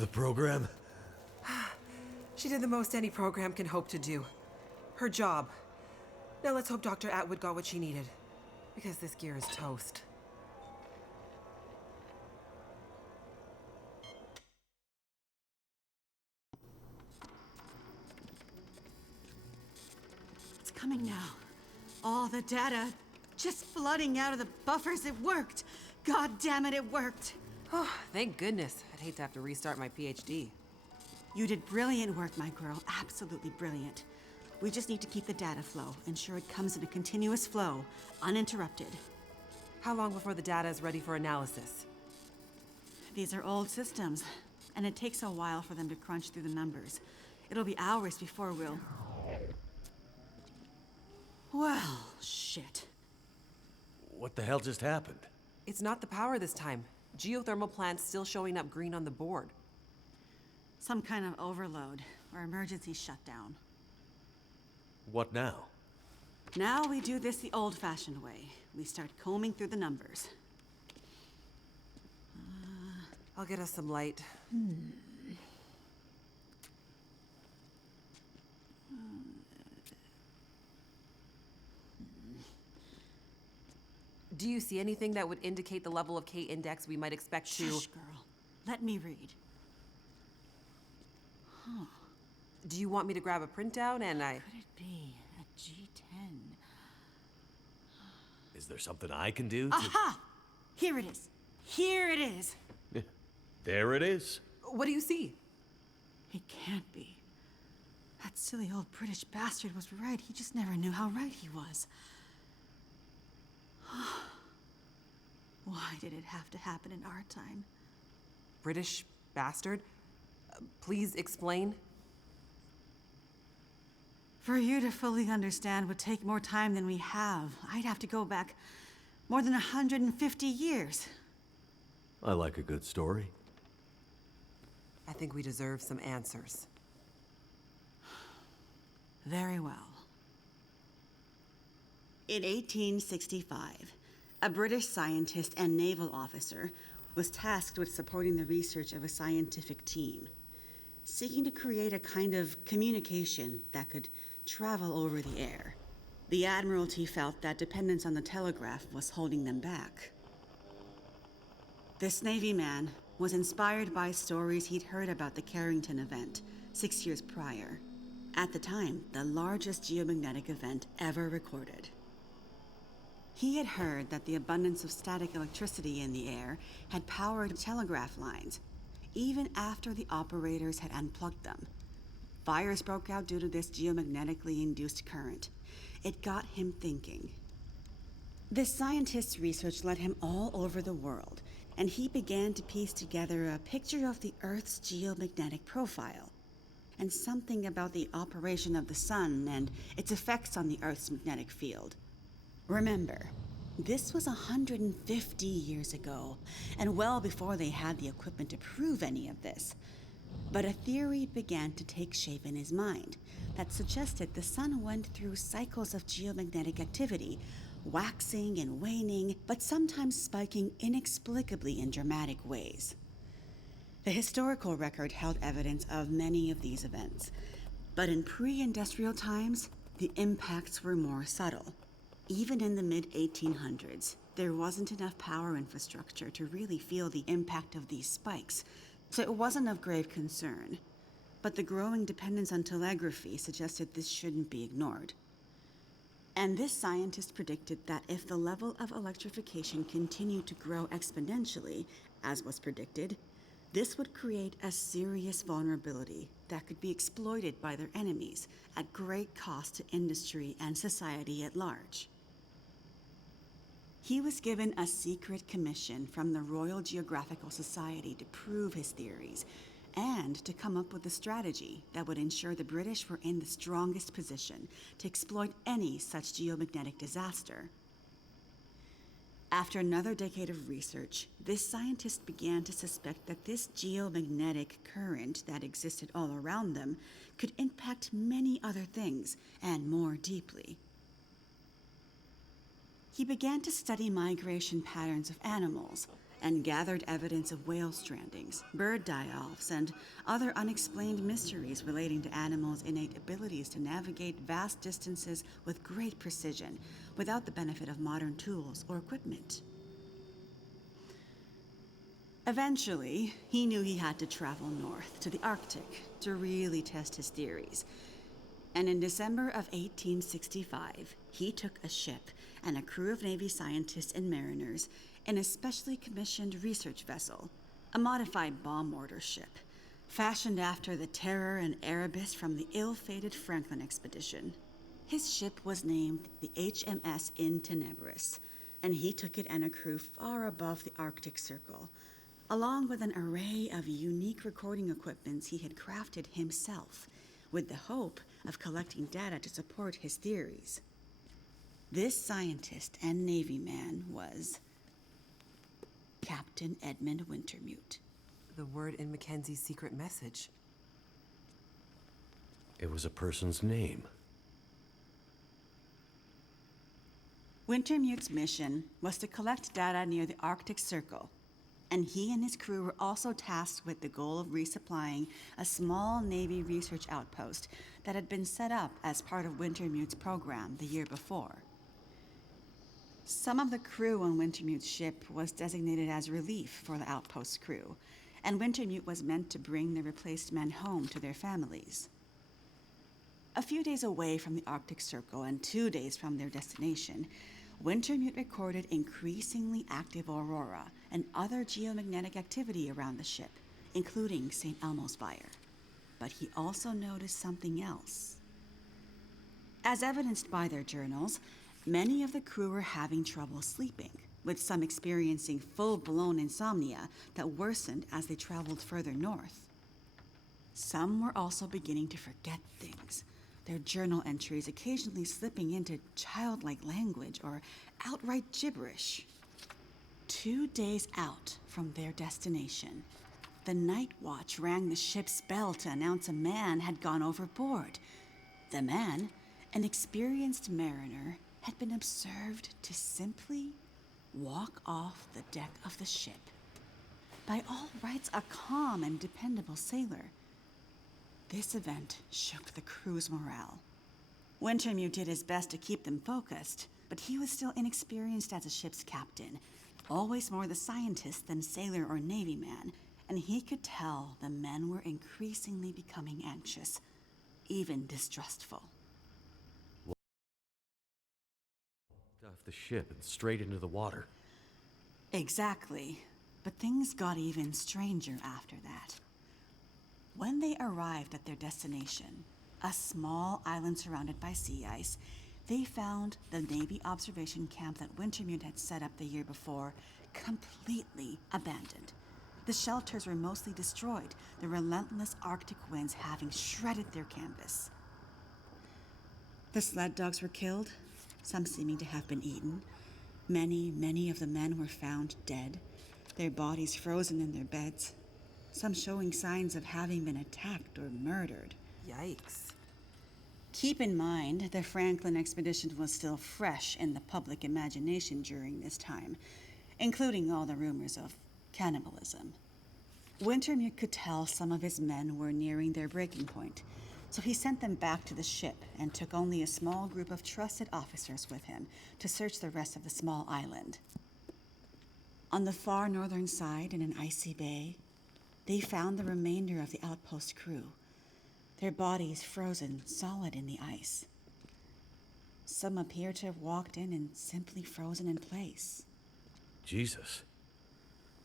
The program? She did the most any program can hope to do. Her job. Now let's hope Dr. Atwood got what she needed. Because this gear is toast. It's coming now. All the data just flooding out of the buffers. It worked. God damn it, it worked. Oh, thank goodness. I'd hate to have to restart my PhD. You did brilliant work, my girl. Absolutely brilliant. We just need to keep the data flow, ensure it comes in a continuous flow, uninterrupted. How long before the data is ready for analysis? These are old systems, and it takes a while for them to crunch through the numbers. It'll be hours before we'll... Well, shit. What the hell just happened? It's not the power this time. Geothermal plant's still showing up green on the board. Some kind of overload, or emergency shutdown. What now? Now we do this the old-fashioned way. We start combing through the numbers. I'll get us some light. Do you see anything that would indicate the level of K-index we might expect to... Shush, girl. Let me read. Huh. Do you want me to grab a printout and I... Could it be a G10? Is there something I can do? Aha! Here it is. Here it is. There it is. What do you see? It can't be. That silly old British bastard was right. He just never knew how right he was. Why did it have to happen in our time? British bastard? Please explain. For you to fully understand would take more time than we have. I'd have to go back more than 150 years. I like a good story. I think we deserve some answers. Very well. In 1865, a British scientist and naval officer was tasked with supporting the research of a scientific team, seeking to create a kind of communication that could travel over the air. The Admiralty felt that dependence on the telegraph was holding them back. This Navy man was inspired by stories he'd heard about the Carrington event 6 years prior. At the time, the largest geomagnetic event ever recorded. He had heard that the abundance of static electricity in the air had powered telegraph lines, even after the operators had unplugged them. Fires broke out due to this geomagnetically induced current. It got him thinking. This scientist's research led him all over the world, and he began to piece together a picture of the Earth's geomagnetic profile, and something about the operation of the sun and its effects on the Earth's magnetic field. Remember, this was 150 years ago, and well before they had the equipment to prove any of this. But a theory began to take shape in his mind that suggested the sun went through cycles of geomagnetic activity, waxing and waning, but sometimes spiking inexplicably in dramatic ways. The historical record held evidence of many of these events, but in pre-industrial times, the impacts were more subtle. Even in the mid-1800s, there wasn't enough power infrastructure to really feel the impact of these spikes, so it wasn't of grave concern. But the growing dependence on telegraphy suggested this shouldn't be ignored. And this scientist predicted that if the level of electrification continued to grow exponentially, as was predicted, this would create a serious vulnerability that could be exploited by their enemies at great cost to industry and society at large. He was given a secret commission from the Royal Geographical Society to prove his theories and to come up with a strategy that would ensure the British were in the strongest position to exploit any such geomagnetic disaster. After another decade of research, this scientist began to suspect that this geomagnetic current that existed all around them could impact many other things, and more deeply. He began to study migration patterns of animals and gathered evidence of whale strandings, bird die-offs, and other unexplained mysteries relating to animals' innate abilities to navigate vast distances with great precision without the benefit of modern tools or equipment. Eventually, he knew he had to travel north to the Arctic to really test his theories. And in December of 1865, he took a ship and a crew of Navy scientists and mariners in a specially commissioned research vessel, a modified bomb mortar ship, fashioned after the Terror and Erebus from the ill-fated Franklin expedition. His ship was named the HMS In Tenebris, and he took it and a crew far above the Arctic Circle, along with an array of unique recording equipments he had crafted himself, with the hope of collecting data to support his theories. This scientist and Navy man was Captain Edmund Wintermute. The word in Mackenzie's secret message. It was a person's name. Wintermute's mission was to collect data near the Arctic Circle, and he and his crew were also tasked with the goal of resupplying a small Navy research outpost that had been set up as part of Wintermute's program the year before. Some of the crew on Wintermute's ship was designated as relief for the outpost's crew, and Wintermute was meant to bring the replaced men home to their families. A few days away from the Arctic Circle and 2 days from their destination, Wintermute recorded increasingly active aurora and other geomagnetic activity around the ship, including St. Elmo's fire. But he also noticed something else. As evidenced by their journals, many of the crew were having trouble sleeping, with some experiencing full-blown insomnia that worsened as they traveled further north. Some were also beginning to forget things, their journal entries occasionally slipping into childlike language or outright gibberish. 2 days out from their destination, the night watch rang the ship's bell to announce a man had gone overboard. The man, an experienced mariner, had been observed to simply walk off the deck of the ship. By all rights, a calm and dependable sailor. This event shook the crew's morale. Wintermute did his best to keep them focused, but he was still inexperienced as a ship's captain, always more the scientist than sailor or Navy man, and he could tell the men were increasingly becoming anxious, even distrustful. Off the ship and straight into the water. Exactly, but things got even stranger after that. When they arrived at their destination, a small island surrounded by sea ice, they found the Navy observation camp that Wintermute had set up the year before completely abandoned. The shelters were mostly destroyed, the relentless Arctic winds having shredded their canvas. The sled dogs were killed, some seeming to have been eaten. Many of the men were found dead, their bodies frozen in their beds, some showing signs of having been attacked or murdered. Yikes. Keep in mind, the Franklin expedition was still fresh in the public imagination during this time, including all the rumors of cannibalism. Wintermute could tell some of his men were nearing their breaking point, so he sent them back to the ship and took only a small group of trusted officers with him to search the rest of the small island. On the far northern side, in an icy bay, they found the remainder of the outpost crew, their bodies frozen solid in the ice. Some appear to have walked in and simply frozen in place. Jesus.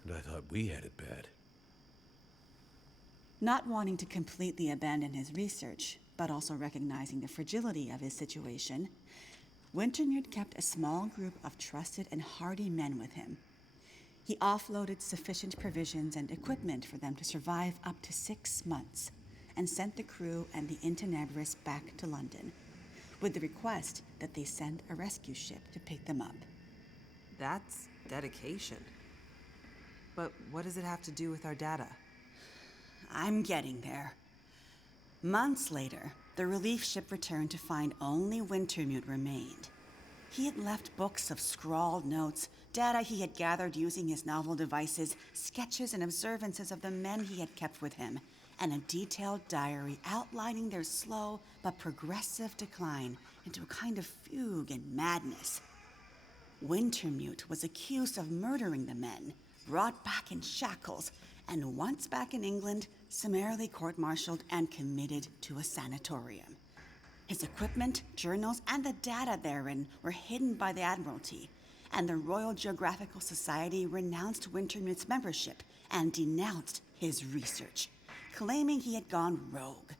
And I thought we had it bad. Not wanting to completely abandon his research, but also recognizing the fragility of his situation, Wintermute kept a small group of trusted and hardy men with him. He offloaded sufficient provisions and equipment for them to survive up to 6 months, and sent the crew and the In Tenebris back to London, with the request that they send a rescue ship to pick them up. That's dedication. But what does it have to do with our data? I'm getting there. Months later, the relief ship returned to find only Wintermute remained. He had left books of scrawled notes Data he had gathered using his novel devices, sketches and observances of the men he had kept with him, and a detailed diary outlining their slow but progressive decline into a kind of fugue and madness. Wintermute was accused of murdering the men, brought back in shackles, and once back in England, summarily court-martialed and committed to a sanatorium. His equipment, journals, and the data therein were hidden by the Admiralty, and the Royal Geographical Society renounced Wintermute's membership and denounced his research, claiming he had gone rogue.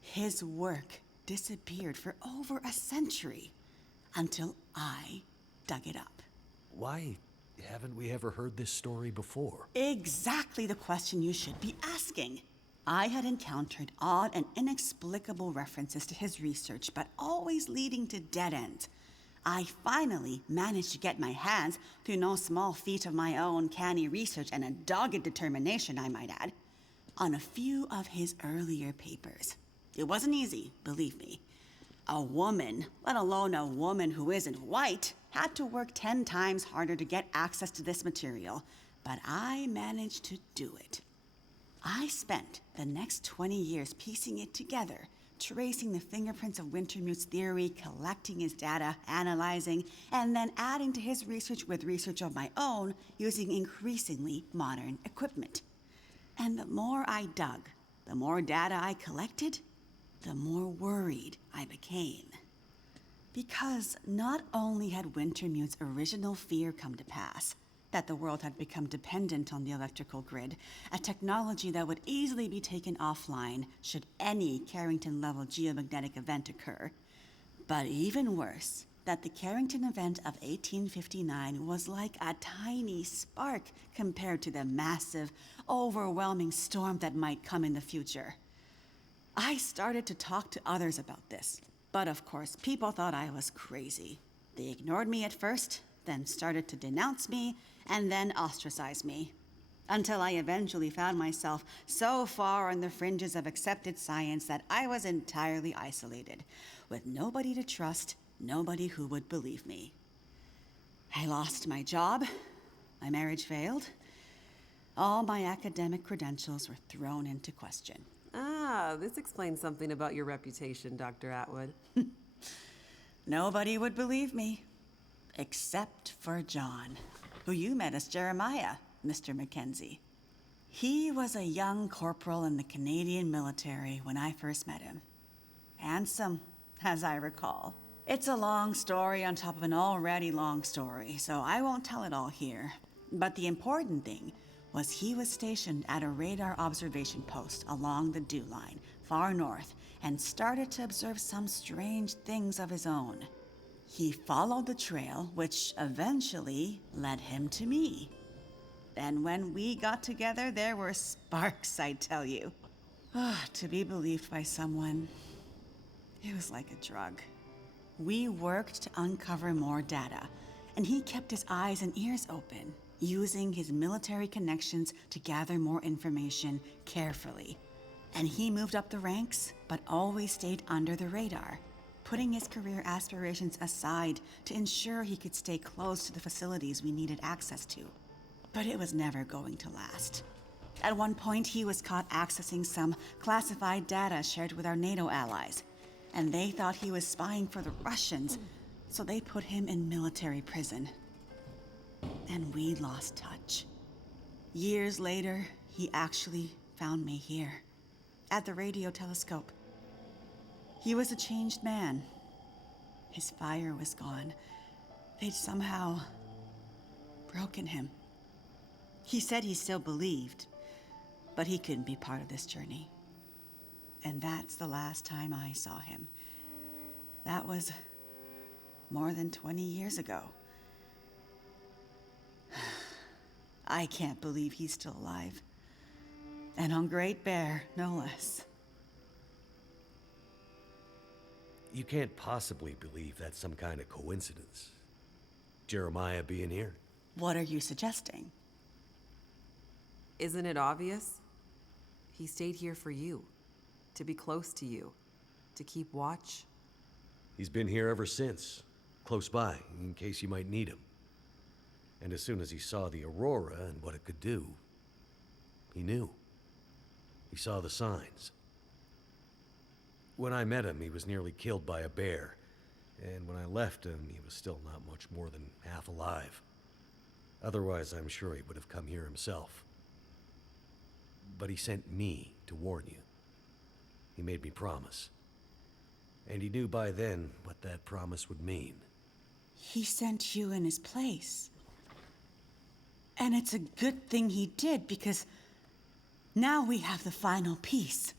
His work disappeared for over a century, until I dug it up. Why haven't we ever heard this story before? Exactly the question you should be asking. I had encountered odd and inexplicable references to his research, but always leading to dead ends. I finally managed to get my hands, through no small feat of my own canny research and a dogged determination, I might add, on a few of his earlier papers. It wasn't easy, believe me. A woman, let alone a woman who isn't white, had to work 10 times harder to get access to this material, but I managed to do it. I spent the next 20 years piecing it together, tracing the fingerprints of Wintermute's theory, collecting his data, analyzing, and then adding to his research with research of my own using increasingly modern equipment. And the more I dug, the more data I collected, the more worried I became. Because not only had Wintermute's original fear come to pass, that the world had become dependent on the electrical grid, a technology that would easily be taken offline should any Carrington-level geomagnetic event occur. But even worse, that the Carrington event of 1859 was like a tiny spark compared to the massive, overwhelming storm that might come in the future. I started to talk to others about this, but of course, people thought I was crazy. They ignored me at first, then started to denounce me, and then ostracize me. Until I eventually found myself so far on the fringes of accepted science that I was entirely isolated, with nobody to trust, nobody who would believe me. I lost my job, my marriage failed, all my academic credentials were thrown into question. Ah, this explains something about your reputation, Dr. Atwood. Nobody would believe me, except for John, who you met as Jeremiah, Mr. Mackenzie. He was a young corporal in the Canadian military when I first met him. Handsome, as I recall. It's a long story on top of an already long story, so I won't tell it all here. But the important thing was he was stationed at a radar observation post along the dew line, far north, and started to observe some strange things of his own. He followed the trail, which eventually led him to me. Then when we got together, there were sparks, I tell you. To be believed by someone, it was like a drug. We worked to uncover more data, and he kept his eyes and ears open, using his military connections to gather more information carefully. And he moved up the ranks, but always stayed under the radar, putting his career aspirations aside to ensure he could stay close to the facilities we needed access to. But it was never going to last. At one point, he was caught accessing some classified data shared with our NATO allies, and they thought he was spying for the Russians, so they put him in military prison. And we lost touch. Years later, he actually found me here, at the radio telescope. He was a changed man. His fire was gone. They'd somehow broken him. He said he still believed, but he couldn't be part of this journey. And that's the last time I saw him. That was more than 20 years ago. I can't believe he's still alive. And on Great Bear, no less. You can't possibly believe that's some kind of coincidence. Jeremiah being here. What are you suggesting? Isn't it obvious? He stayed here for you, to be close to you, to keep watch. He's been here ever since, close by, in case you might need him. And as soon as he saw the aurora and what it could do, he knew. He saw the signs. When I met him, he was nearly killed by a bear. And when I left him, he was still not much more than half alive. Otherwise, I'm sure he would have come here himself. But he sent me to warn you. He made me promise. And he knew by then what that promise would mean. He sent you in his place. And it's a good thing he did, because now we have the final piece.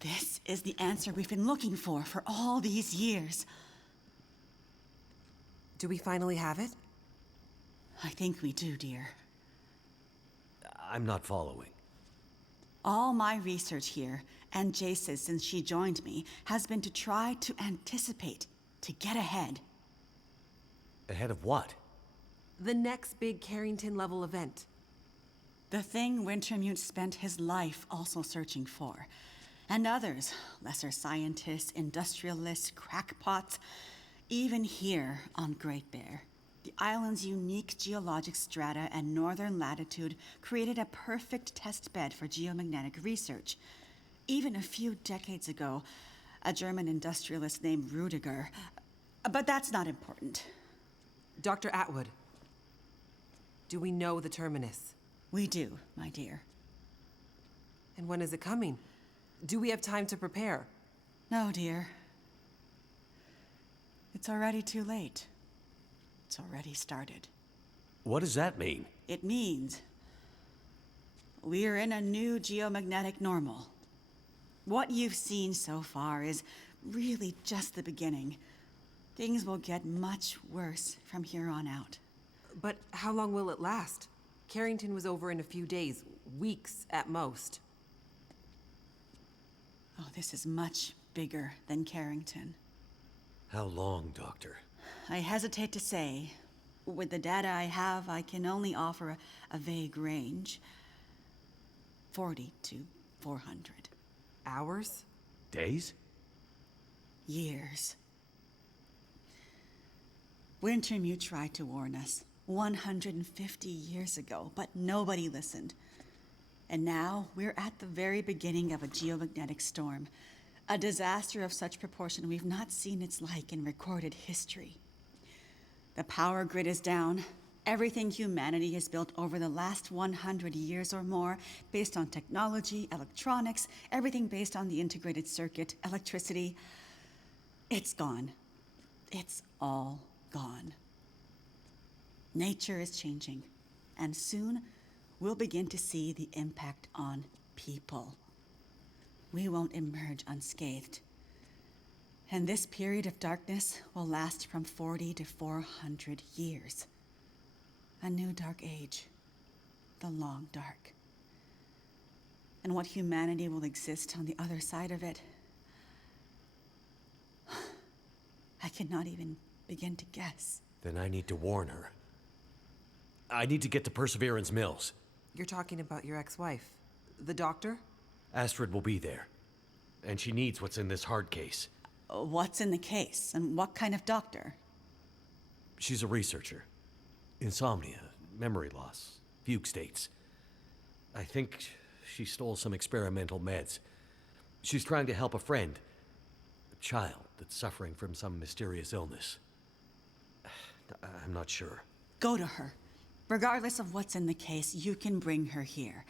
This is the answer we've been looking for all these years. Do we finally have it? I think we do, dear. I'm not following. All my research here, and Jace's since she joined me, has been to try to anticipate, to get ahead. Ahead of what? The next big Carrington-level event. The thing Wintermute spent his life also searching for. And others, lesser scientists, industrialists, crackpots, even here on Great Bear. The island's unique geologic strata and northern latitude created a perfect test bed for geomagnetic research. Even a few decades ago, a German industrialist named Rudiger. But that's not important. Dr. Atwood, do we know the terminus? We do, my dear. And when is it coming? Do we have time to prepare? No, dear. It's already too late. It's already started. What does that mean? It means we're in a new geomagnetic normal. What you've seen so far is really just the beginning. Things will get much worse from here on out. But how long will it last? Carrington was over in a few days, weeks at most. Oh, this is much bigger than Carrington. How long, Doctor? I hesitate to say. With the data I have, I can only offer a vague range. 40 to 400. Hours? Days? Years. Wintermute tried to warn us 150 years ago, but nobody listened. And now we're at the very beginning of a geomagnetic storm. A disaster of such proportion we've not seen its like in recorded history. The power grid is down. Everything humanity has built over the last 100 years or more, based on technology, electronics, everything based on the integrated circuit, electricity, it's gone. It's all gone. Nature is changing, and soon we'll begin to see the impact on people. We won't emerge unscathed. And this period of darkness will last from 40 to 400 years. A new dark age. The long dark. And what humanity will exist on the other side of it, I cannot even begin to guess. Then I need to warn her. I need to get to Perseverance Mills. You're talking about your ex-wife, the doctor? Astrid will be there. And she needs what's in this hard case. What's in the case, and what kind of doctor? She's a researcher. Insomnia, memory loss, fugue states. I think she stole some experimental meds. She's trying to help a friend, a child that's suffering from some mysterious illness. I'm not sure. Go to her. Regardless of what's in the case, you can bring her here.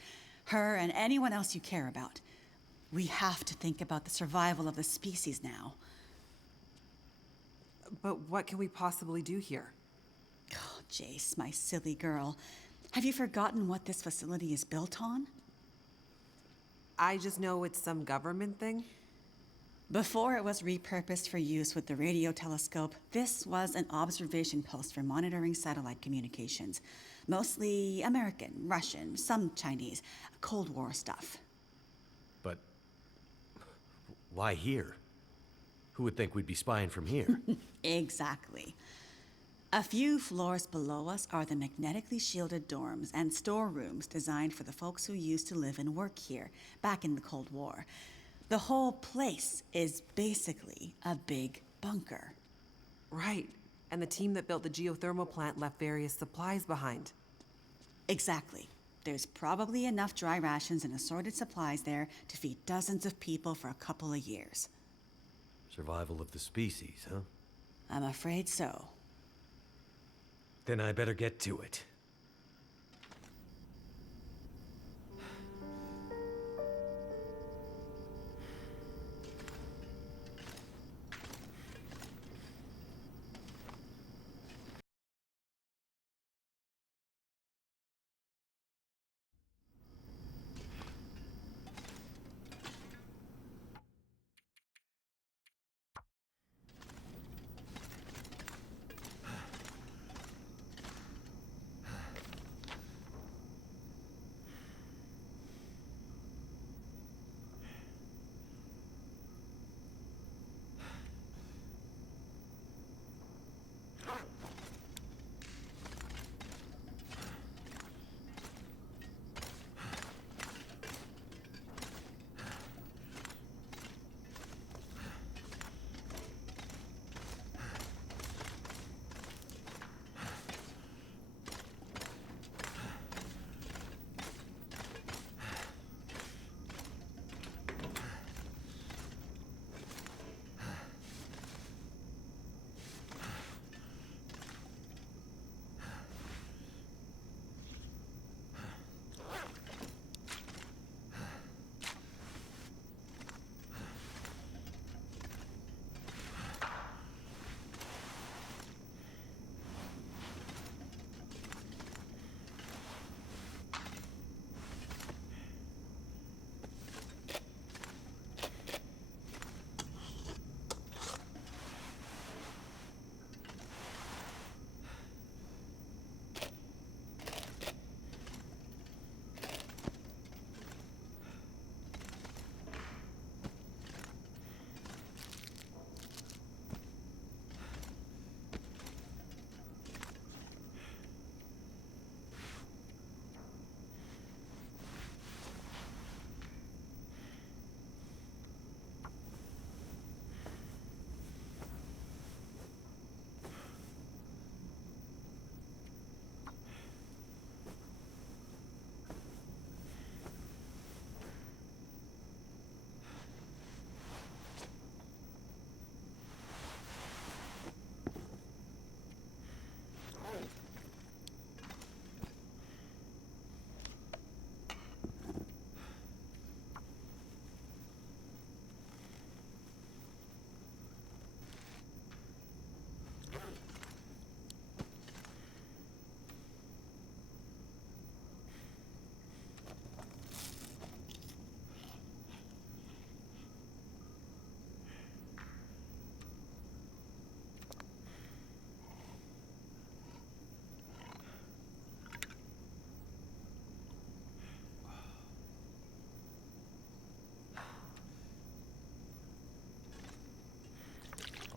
Her and anyone else you care about. We have to think about the survival of the species now. But what can we possibly do here? Oh, Jace, my silly girl. Have you forgotten what this facility is built on? I just know it's some government thing. Before it was repurposed for use with the radio telescope, this was an observation post for monitoring satellite communications. Mostly American, Russian, some Chinese, Cold War stuff. But why here? Who would think we'd be spying from here? Exactly. A few floors below us are the magnetically shielded dorms and storerooms designed for the folks who used to live and work here, back in the Cold War. The whole place is basically a big bunker. Right. And the team that built the geothermal plant left various supplies behind. Exactly. There's probably enough dry rations and assorted supplies there to feed dozens of people for a couple of years. Survival of the species, huh? I'm afraid so. Then I better get to it.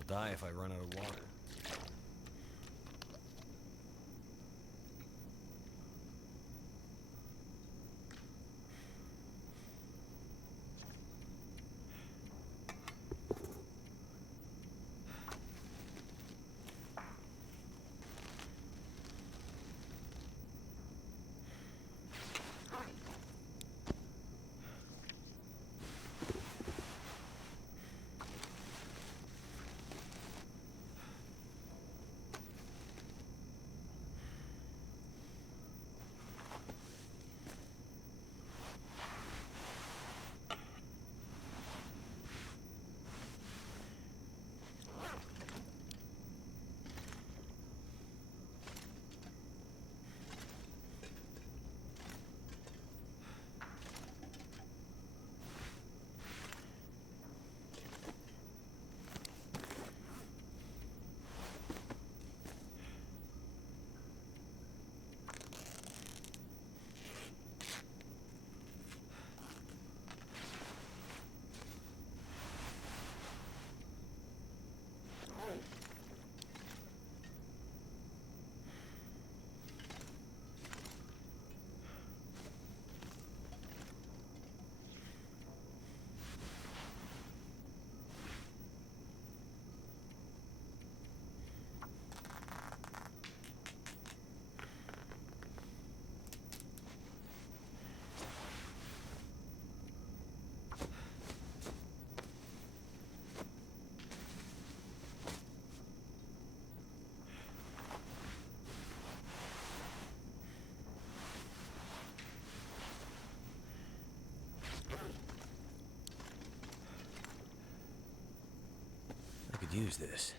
Die if I run out of water. could use this.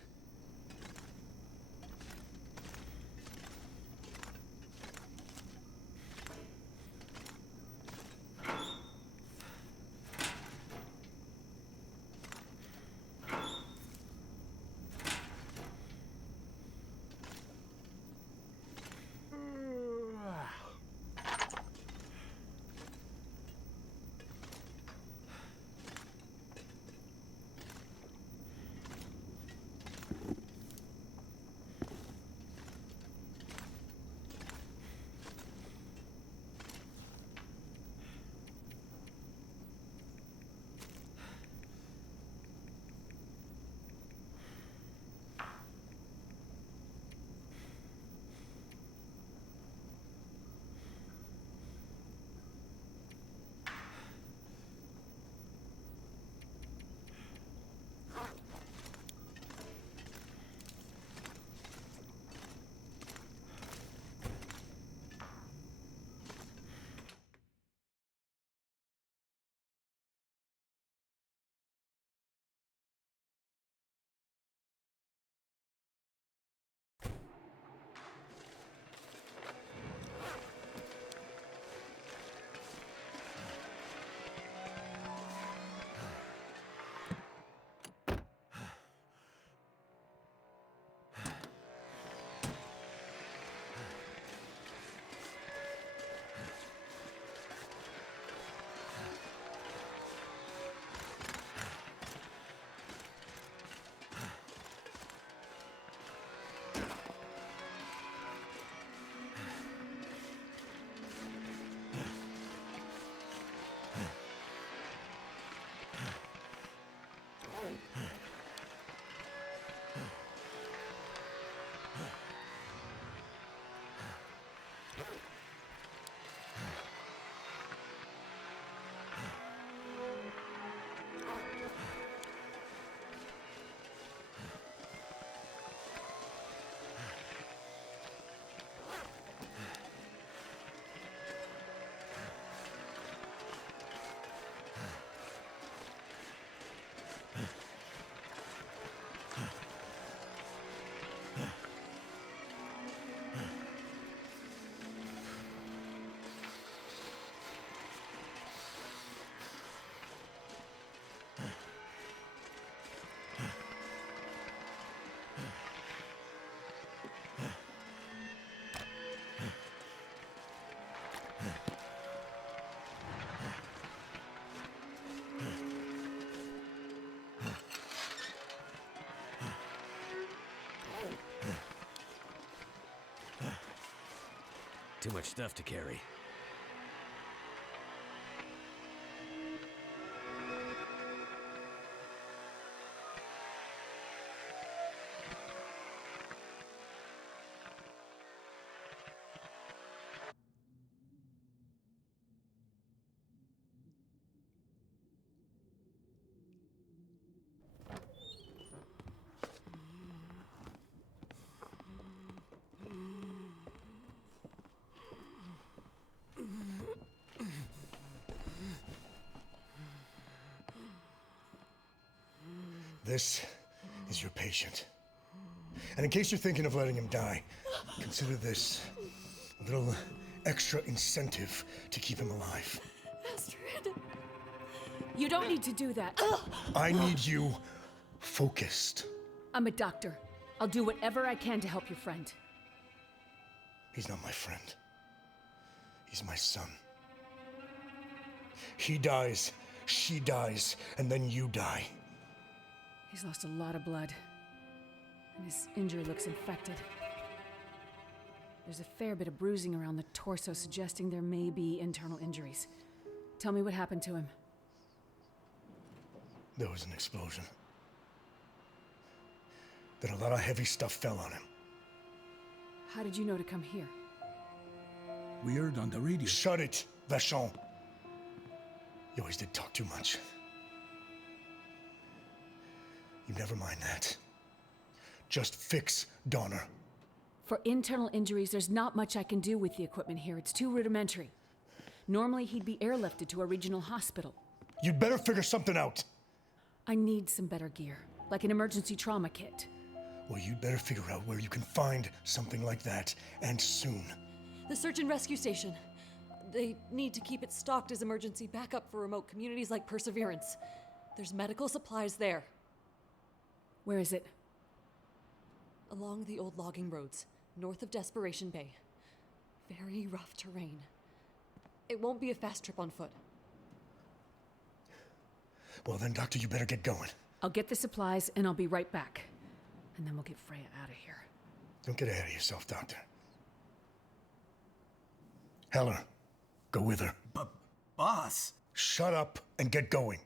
Too much stuff to carry. This is your patient. And in case you're thinking of letting him die, consider this a little extra incentive to keep him alive. Astrid. You don't need to do that. I need you focused. I'm a doctor. I'll do whatever I can to help your friend. He's not my friend. He's my son. He dies, she dies, and then you die. He's lost a lot of blood, and his injury looks infected. There's a fair bit of bruising around the torso, suggesting there may be internal injuries. Tell me what happened to him. There was an explosion. Then a lot of heavy stuff fell on him. How did you know to come here? We heard on the radio. Shut it, Vachon. You always did talk too much. You never mind that. Just fix Donner. For internal injuries, there's not much I can do with the equipment here. It's too rudimentary. Normally, he'd be airlifted to a regional hospital. You'd better figure something out. I need some better gear. Like an emergency trauma kit. Well, you'd better figure out where you can find something like that, and soon. The search and rescue station. They need to keep it stocked as emergency backup for remote communities like Perseverance. There's medical supplies there. Where is it? Along the old logging roads, north of Desperation Bay. Very rough terrain. It won't be a fast trip on foot. Well then, Doctor, you better get going. I'll get the supplies and I'll be right back. And then we'll get Freya out of here. Don't get ahead of yourself, Doctor. Heller, go with her. But, boss... Shut up and get going.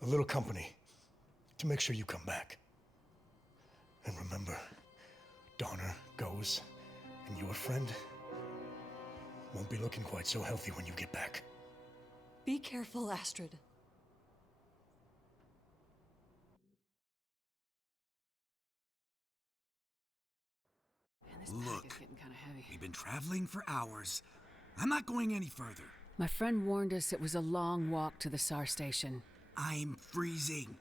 A little company to make sure you come back. And remember, Donner goes, and your friend won't be looking quite so healthy when you get back. Be careful, Astrid. Man, this pack Look, is getting kind of heavy. we've been traveling for hours. I'm not going any further. My friend warned us it was a long walk to the SAR station. I'm freezing.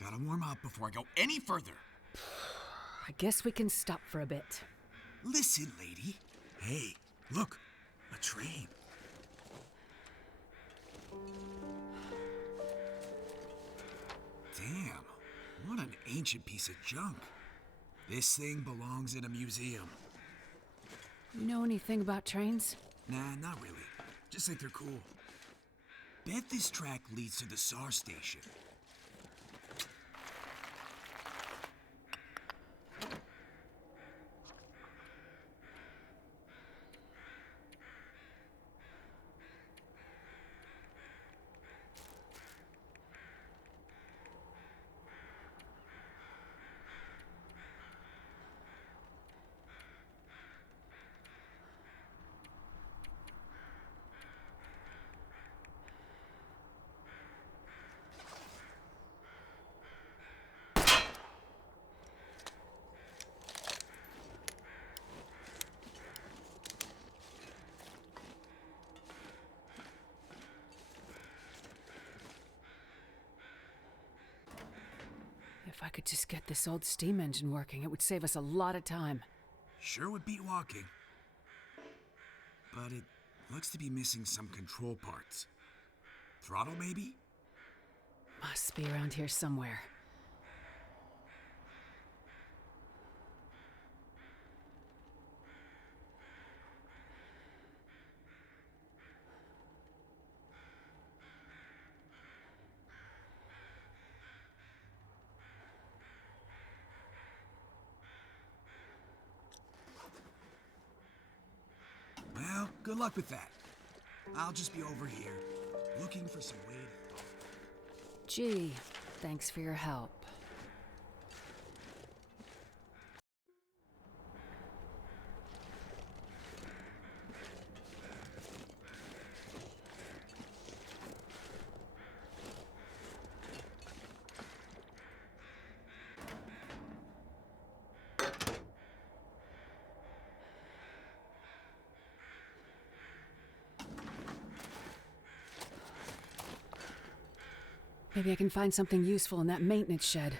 Gotta warm up before I go any further. I guess we can stop for a bit. Listen, lady. Hey, look, a train. Damn, what an ancient piece of junk. This thing belongs in a museum. You know anything about trains? Nah, not really. Just think they're cool. Bet this track leads to the SAR station. If I could just get this old steam engine working, it would save us a lot of time. Sure would beat walking. But it looks to be missing some control parts. Throttle, maybe? Must be around here somewhere. Well, good luck with that. I'll just be over here, looking for some way to... Gee, thanks for your help. Maybe I can find something useful in that maintenance shed.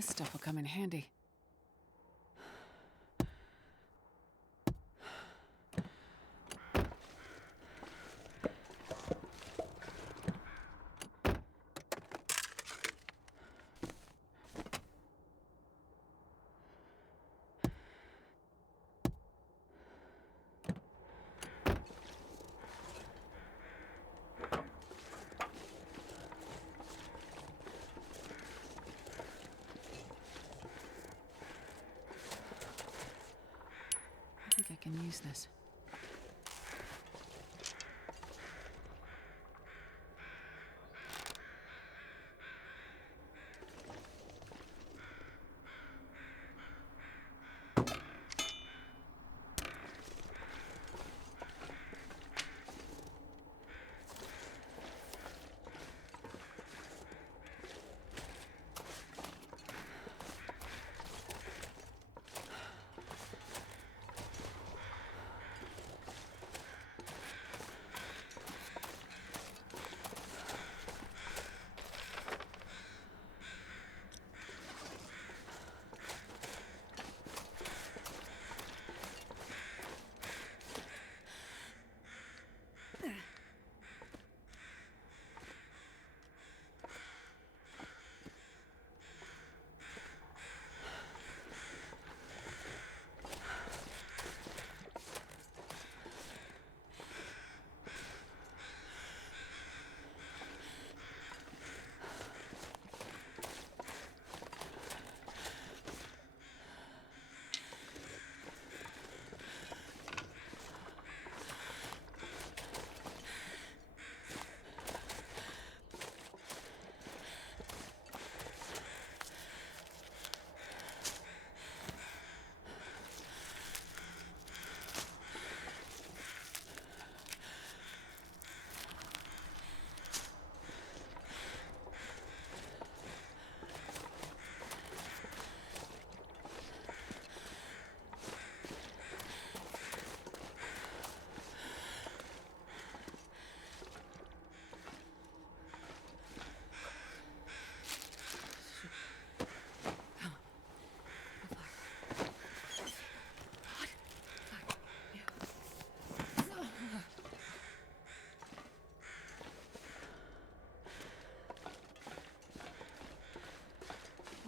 this stuff will come in handy. I think I can use this.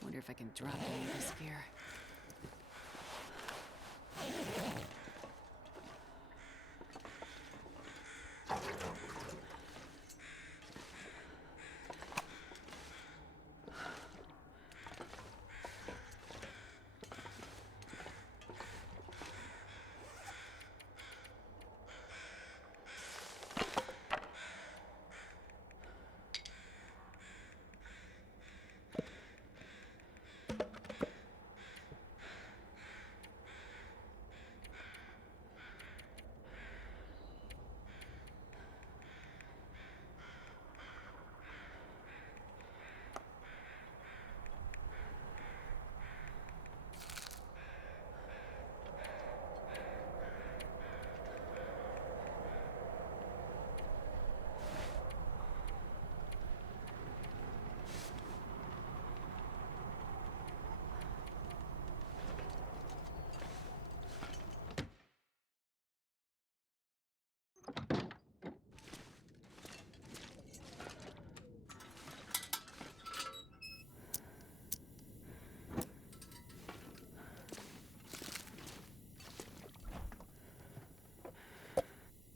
Wonder if I can drop any of this gear.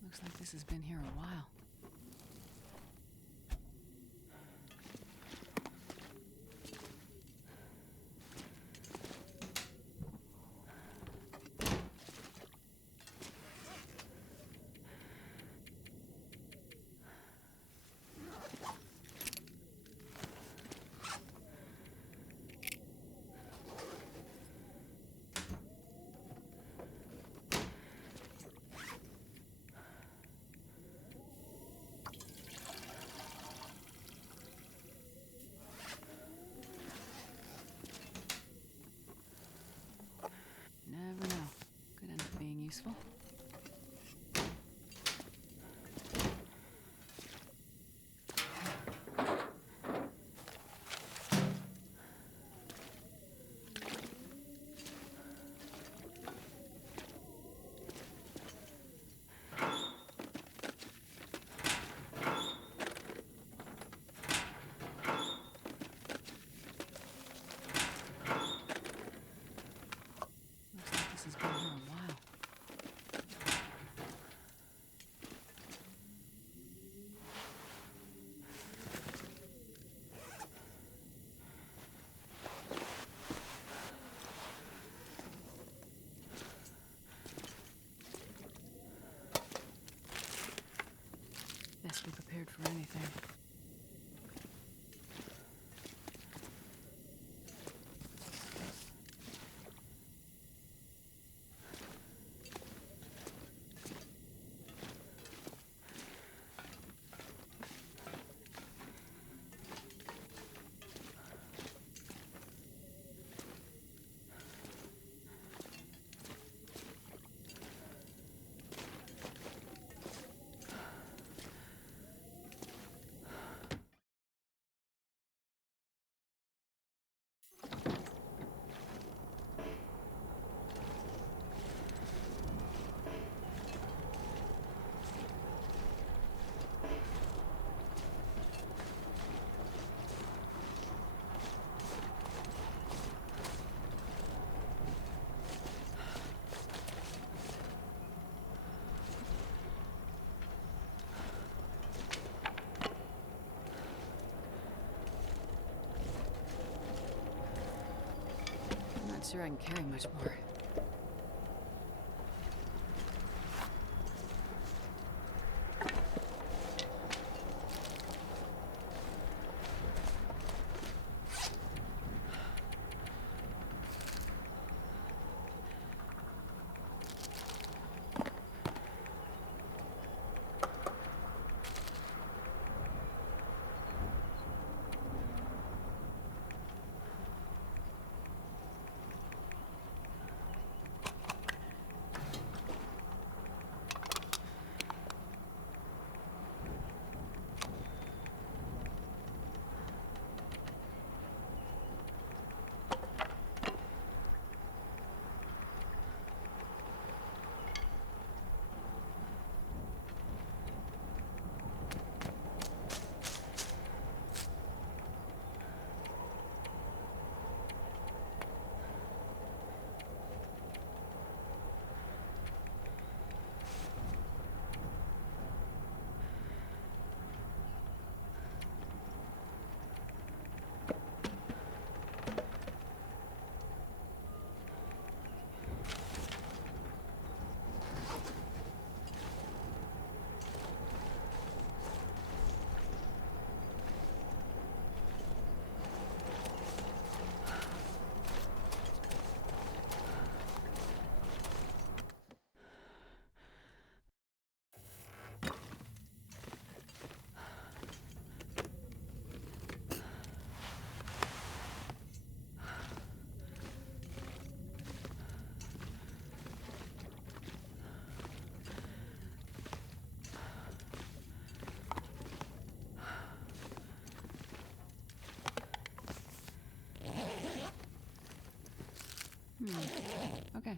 Looks like this has been here a while. Best be prepared for anything. I'm not sure I can carry much more. Okay.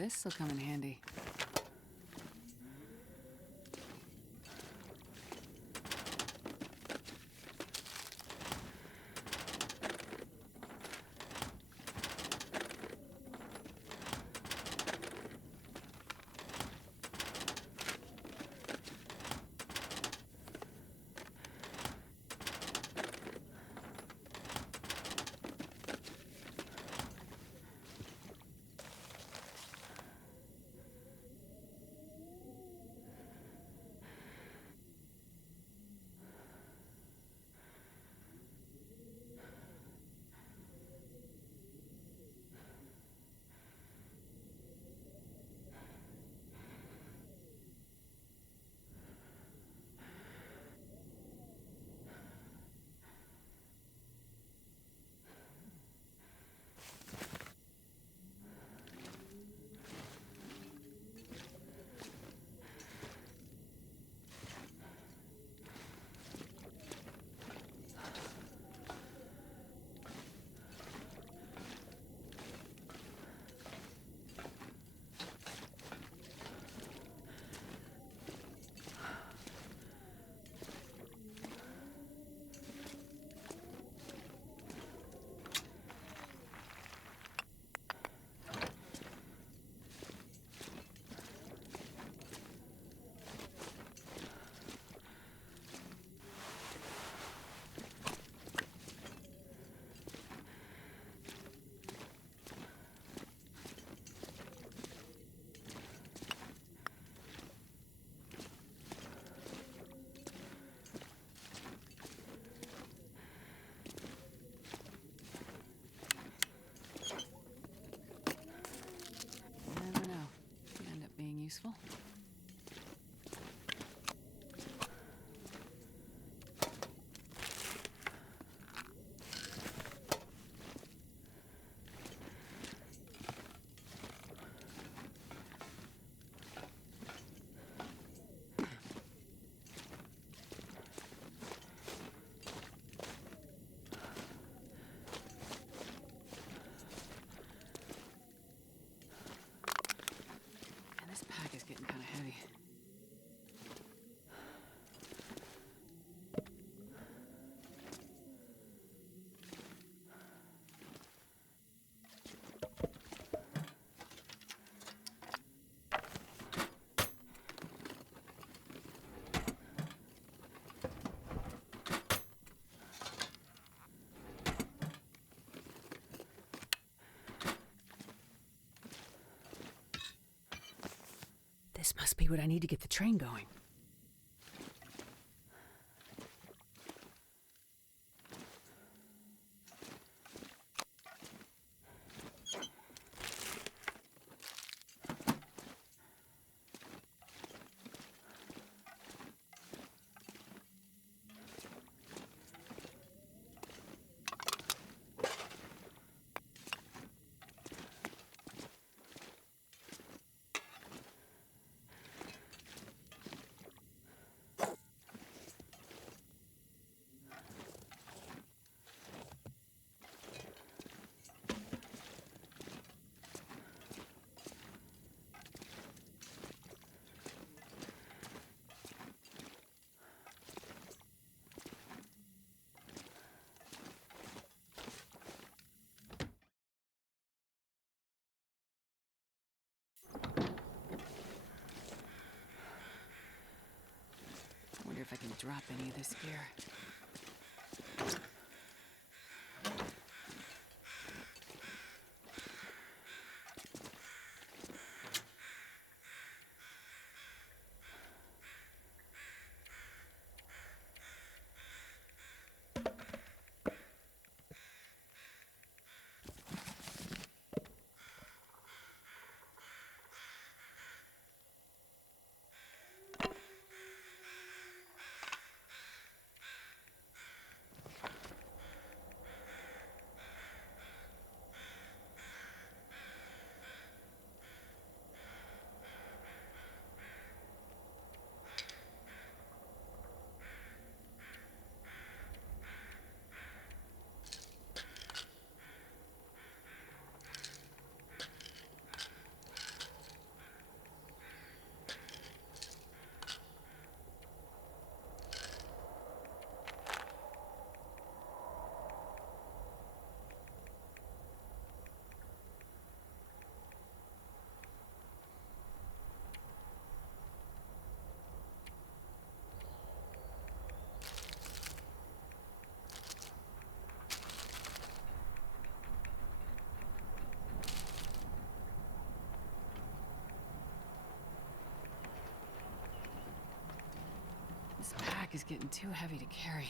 This'll come in handy. Useful. This pack is getting kind of heavy. This must be what I need to get the train going. If I can drop any of this gear. backpack is getting too heavy to carry.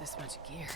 This much gear.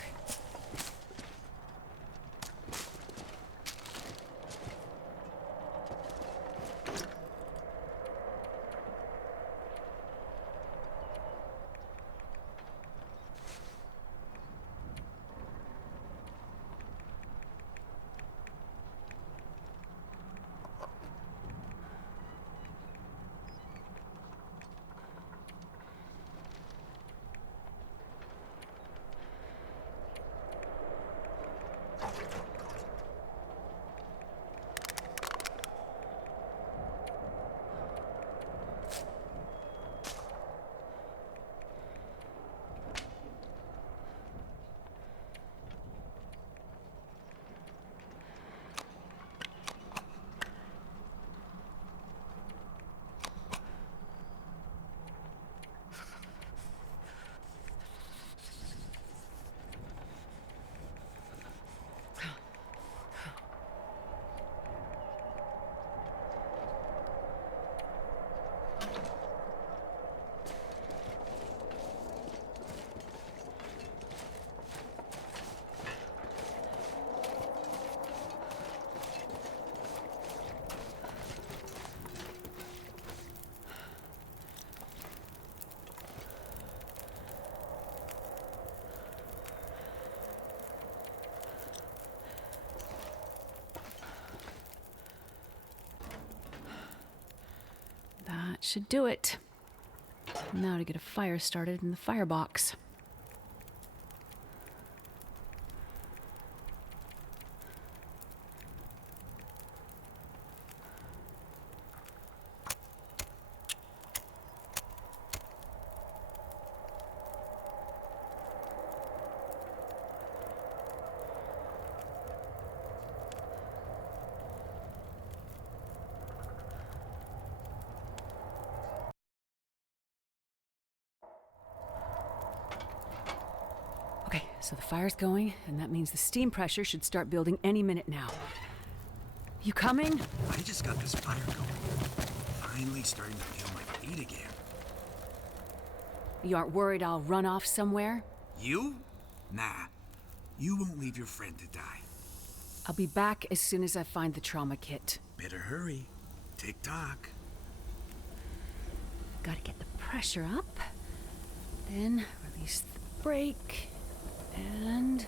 That should do it. Now to get a fire started in the firebox. Okay, so the fire's going, and that means the steam pressure should start building any minute now. You coming? I just got this fire going. Finally starting to feel my feet again. You aren't worried I'll run off somewhere? You? Nah. You won't leave your friend to die. I'll be back as soon as I find the trauma kit. Better hurry. Tick-tock. Gotta get the pressure up. Then release the brake. And...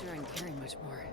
sure I can carry much more.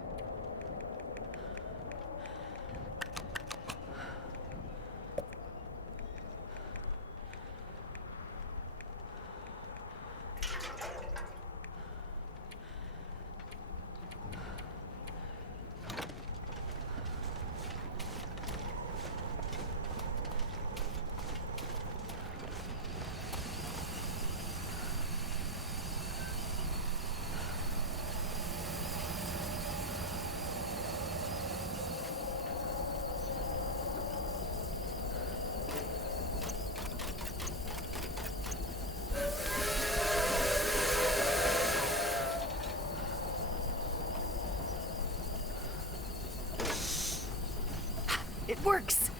It works!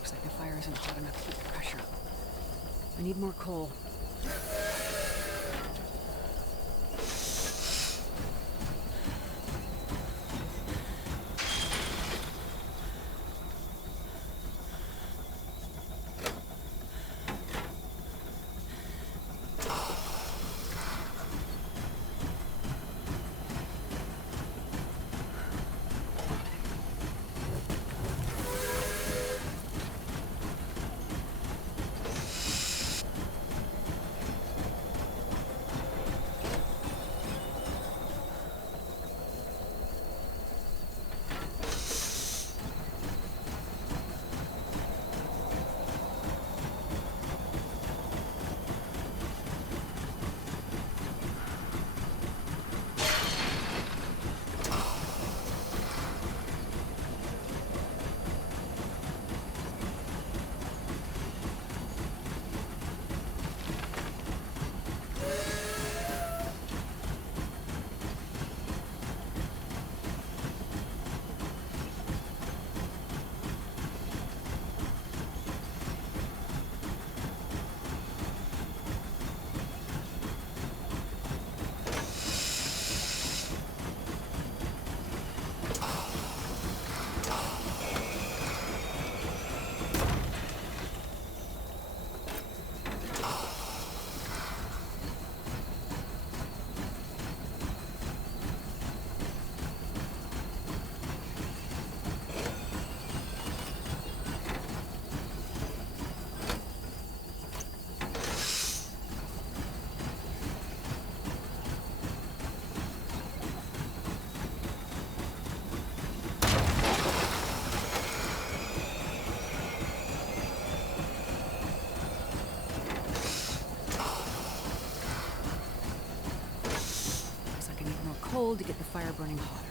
Looks like the fire isn't hot enough to keep the pressure up. I need more coal. Coal to get the fire burning hotter.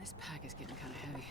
This pack is getting kind of heavy.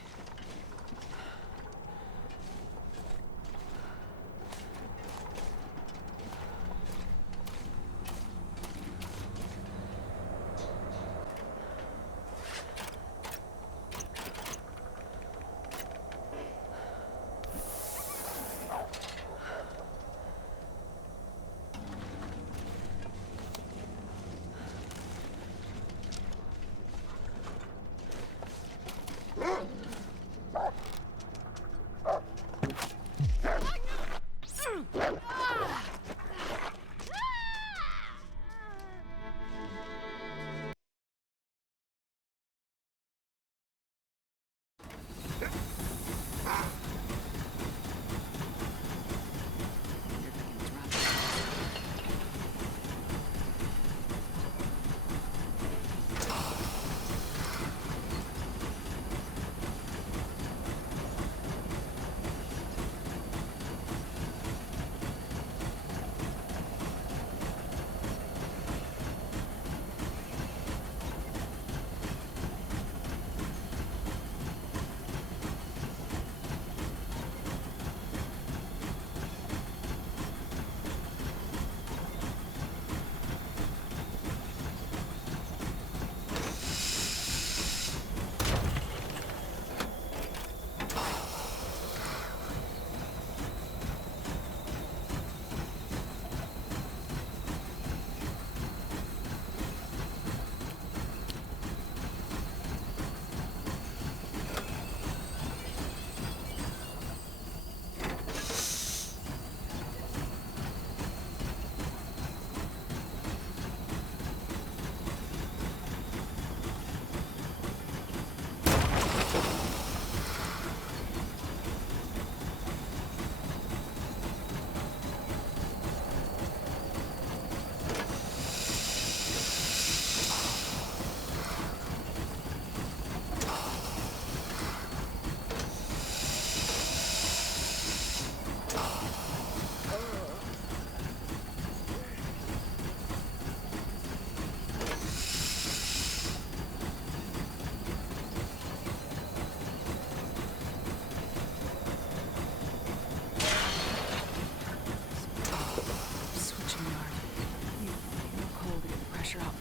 pressure up.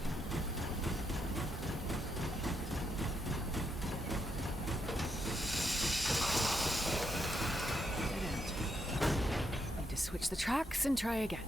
Dead end. Need to switch the tracks and try again.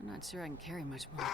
I'm not sure I can carry much more.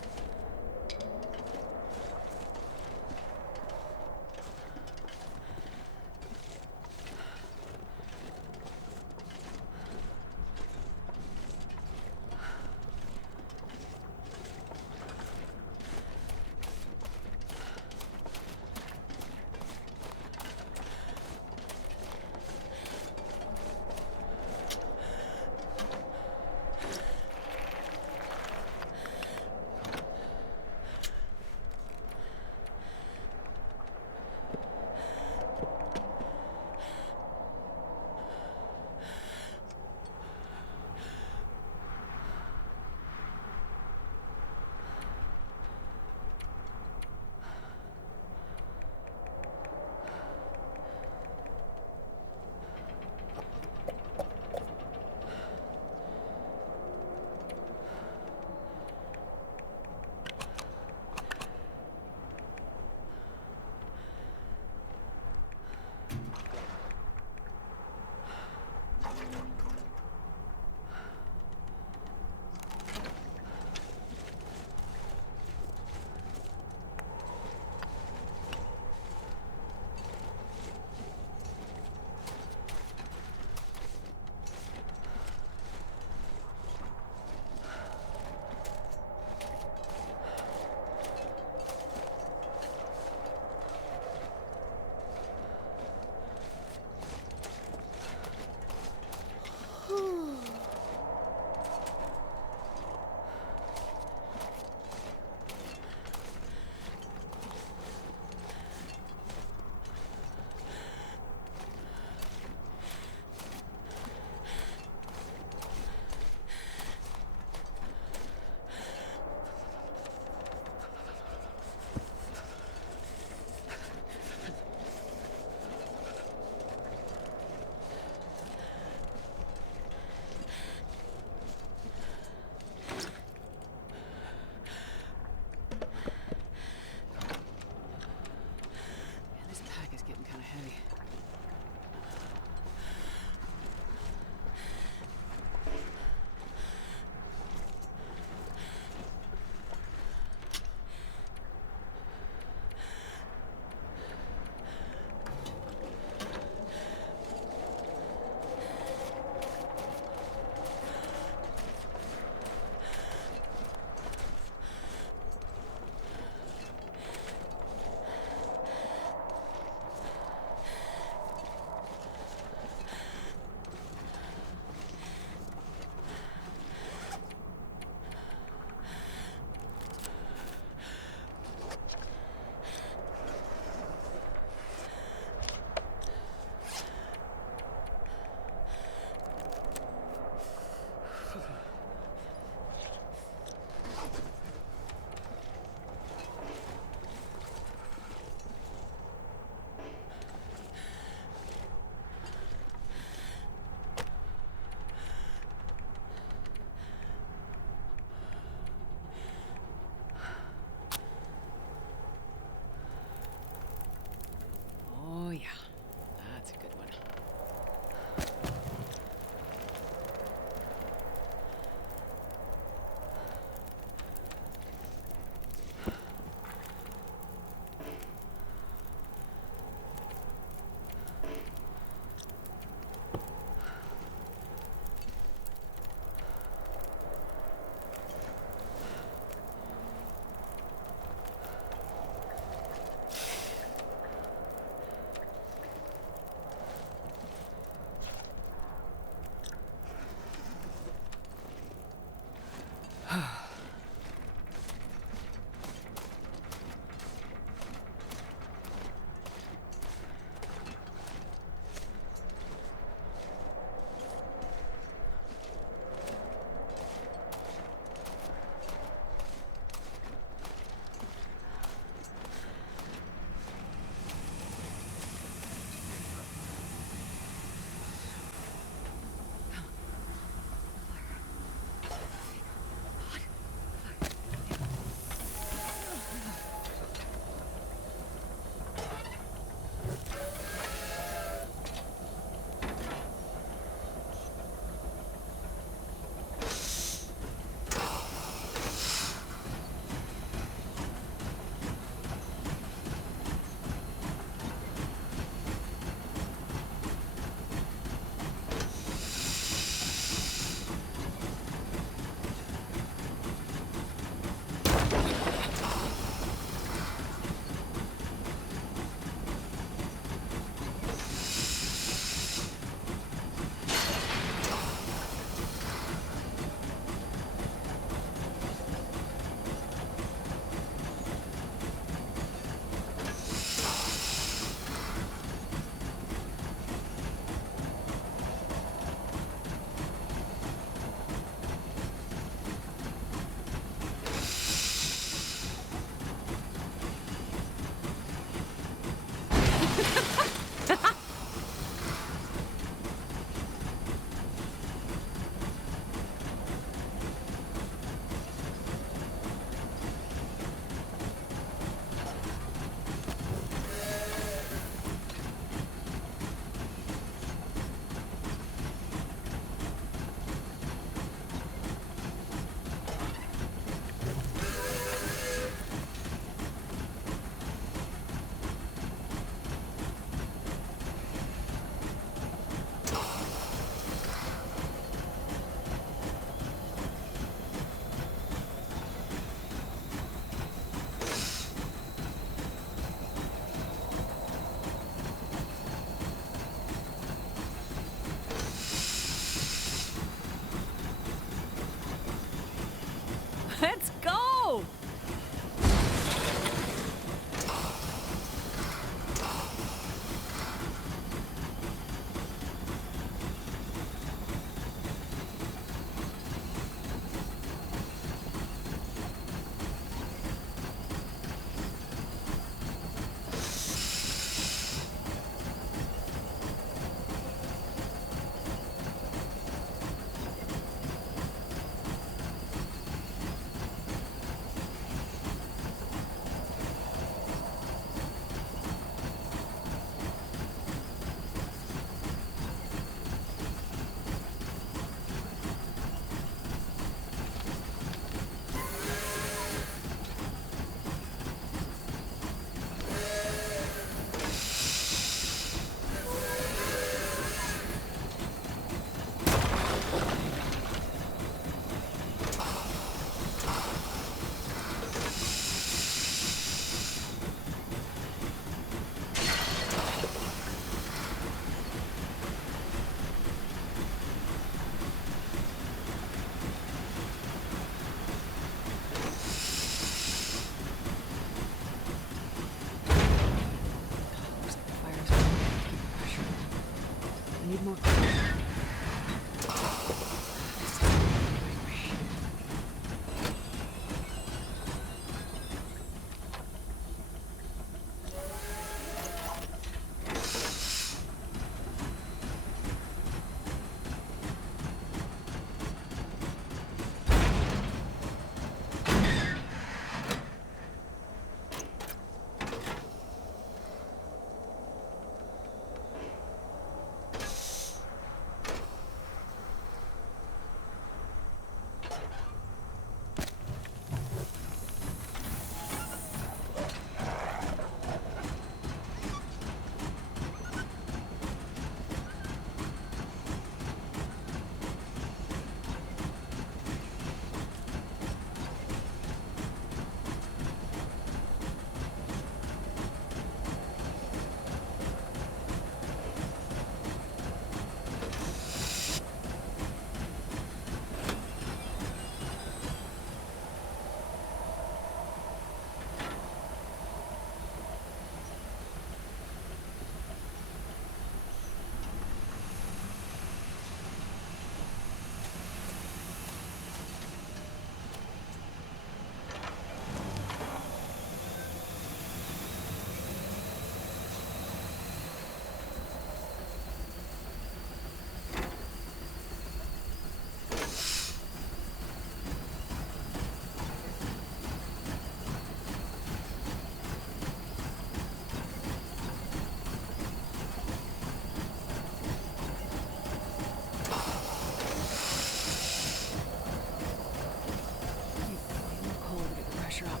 pressure up.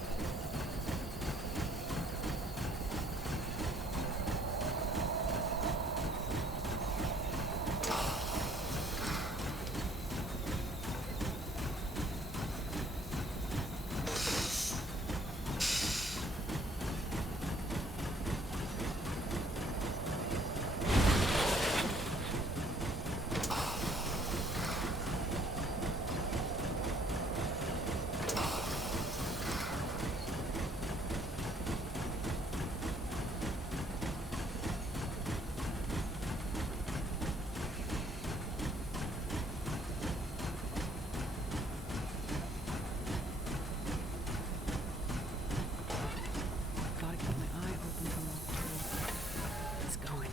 Gotta keep my eye open for more clues. It's going.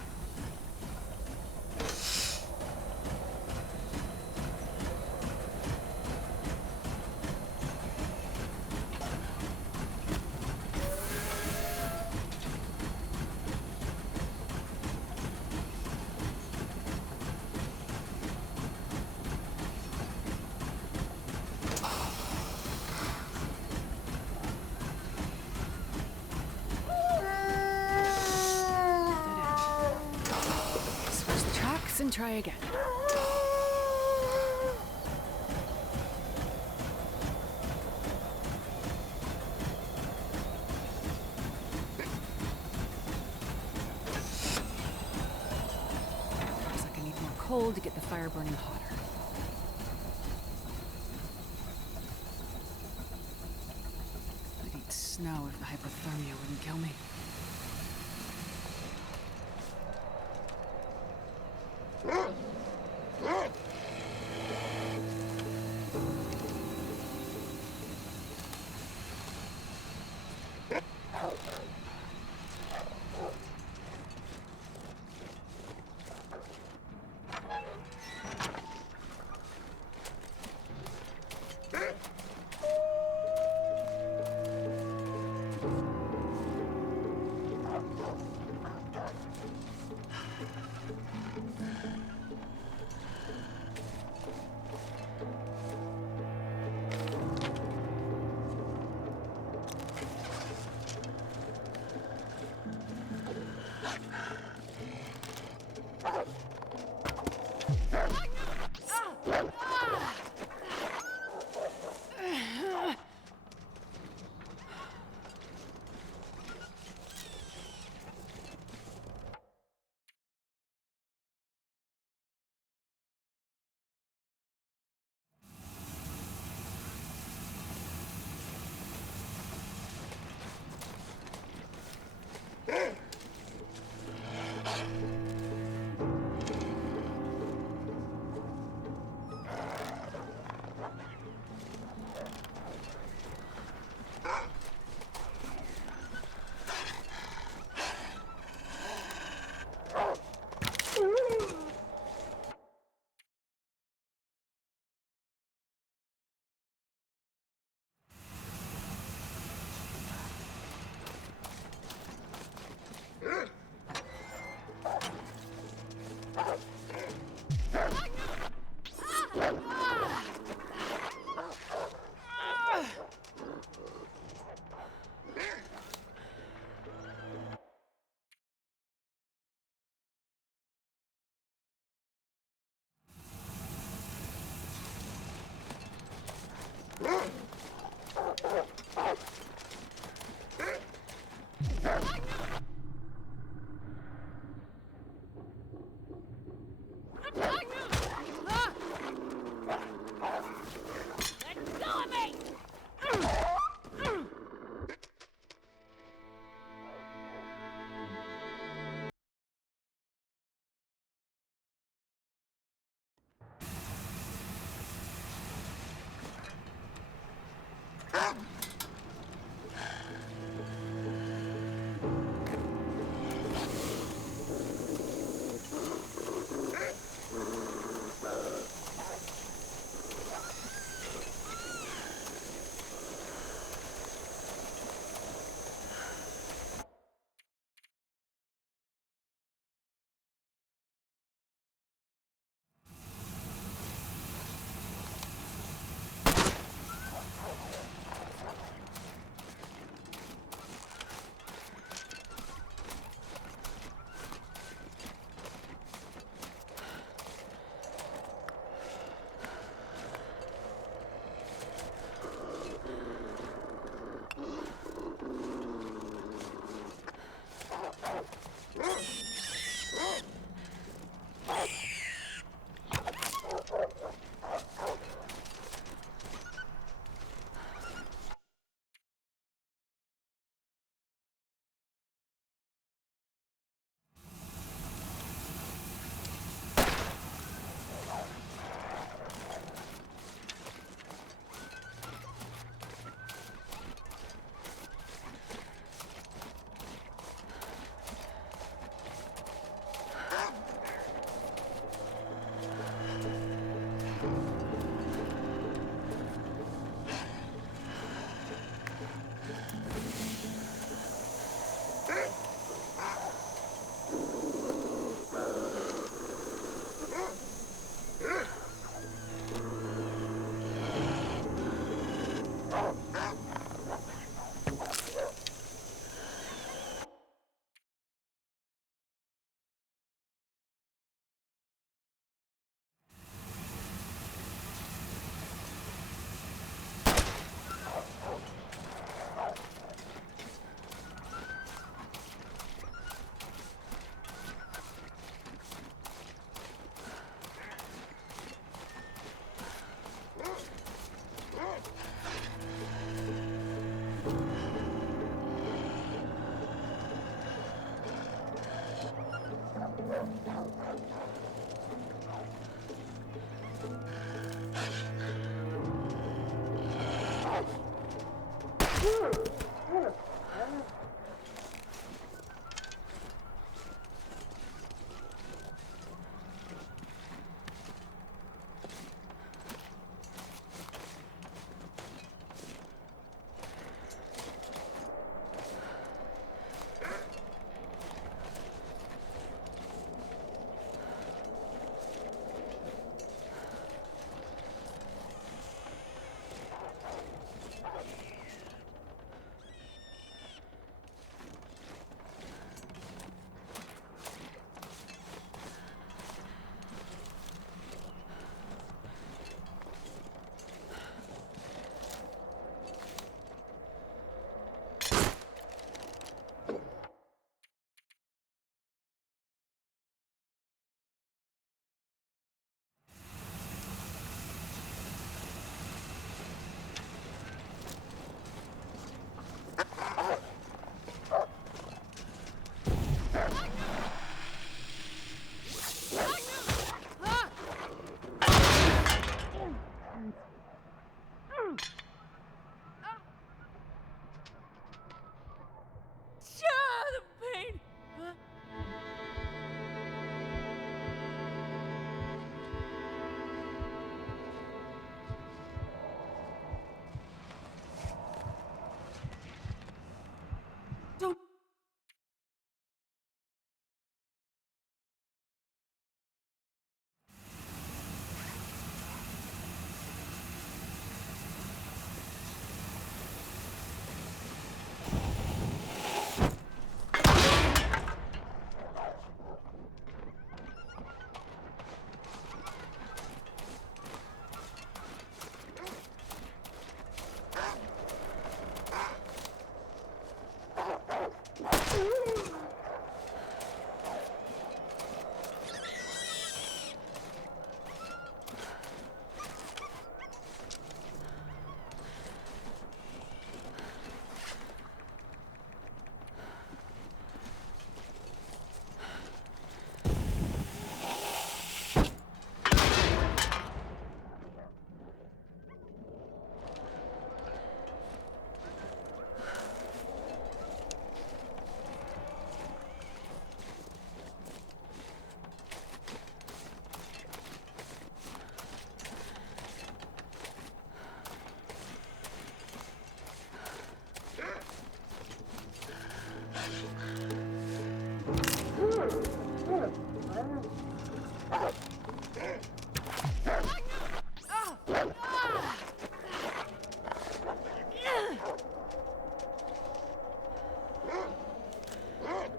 Switch the tracks and try again. Looks like I need more coal to get the fire burning hotter. I'd eat snow if the hypothermia wouldn't kill me.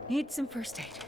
Need some first aid.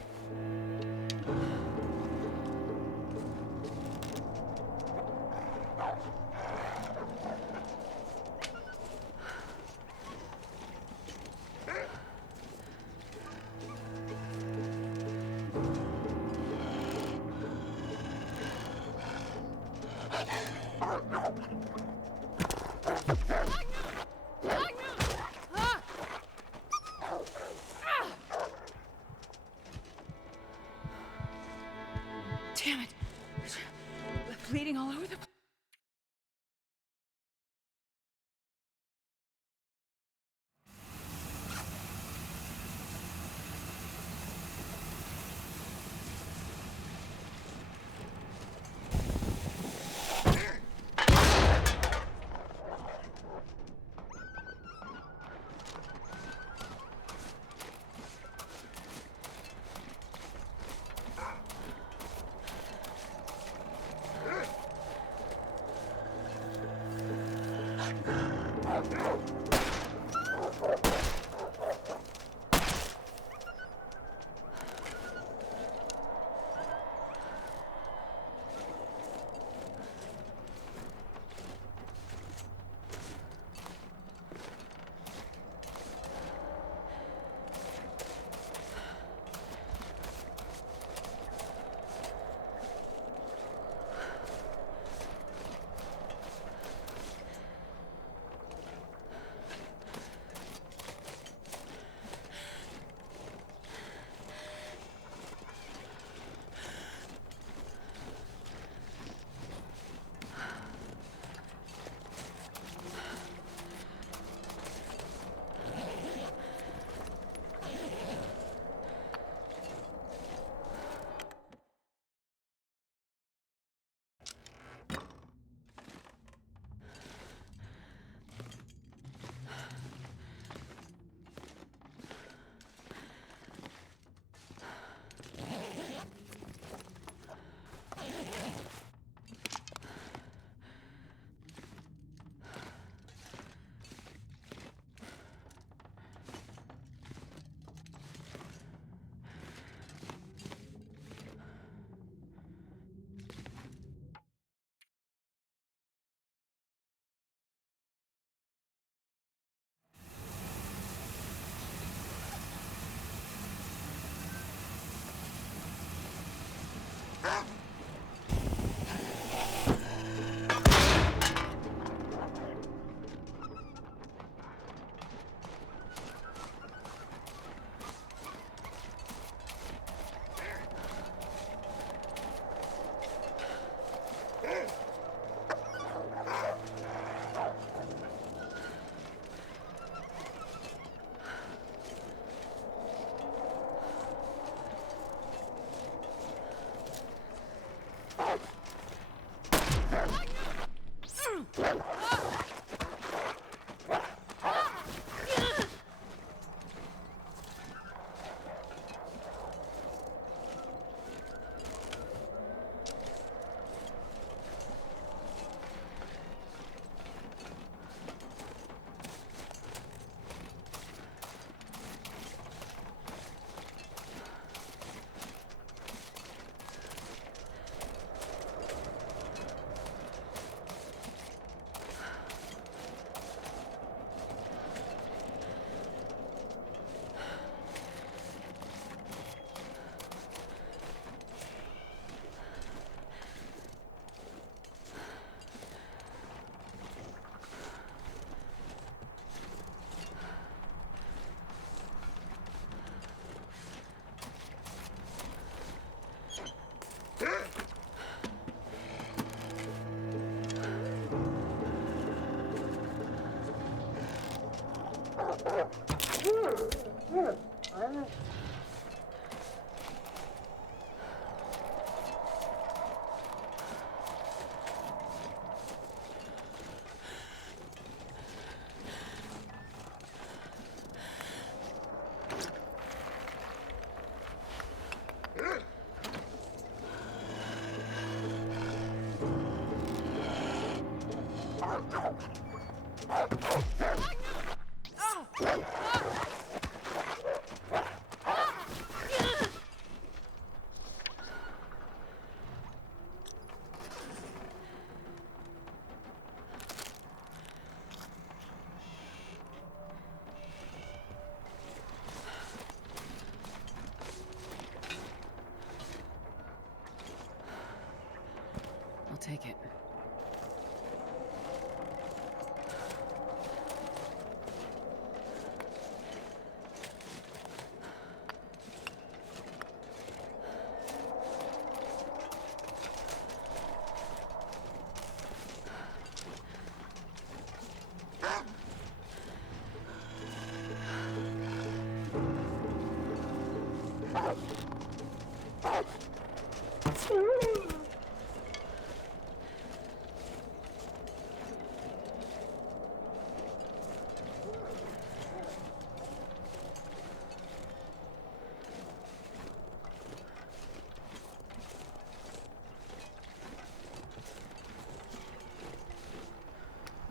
I'll take it.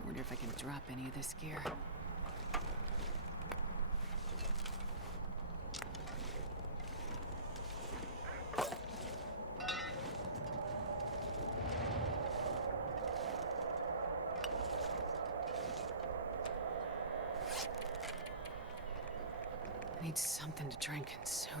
Wonder if I can drop any of this gear. I need something to drink soon.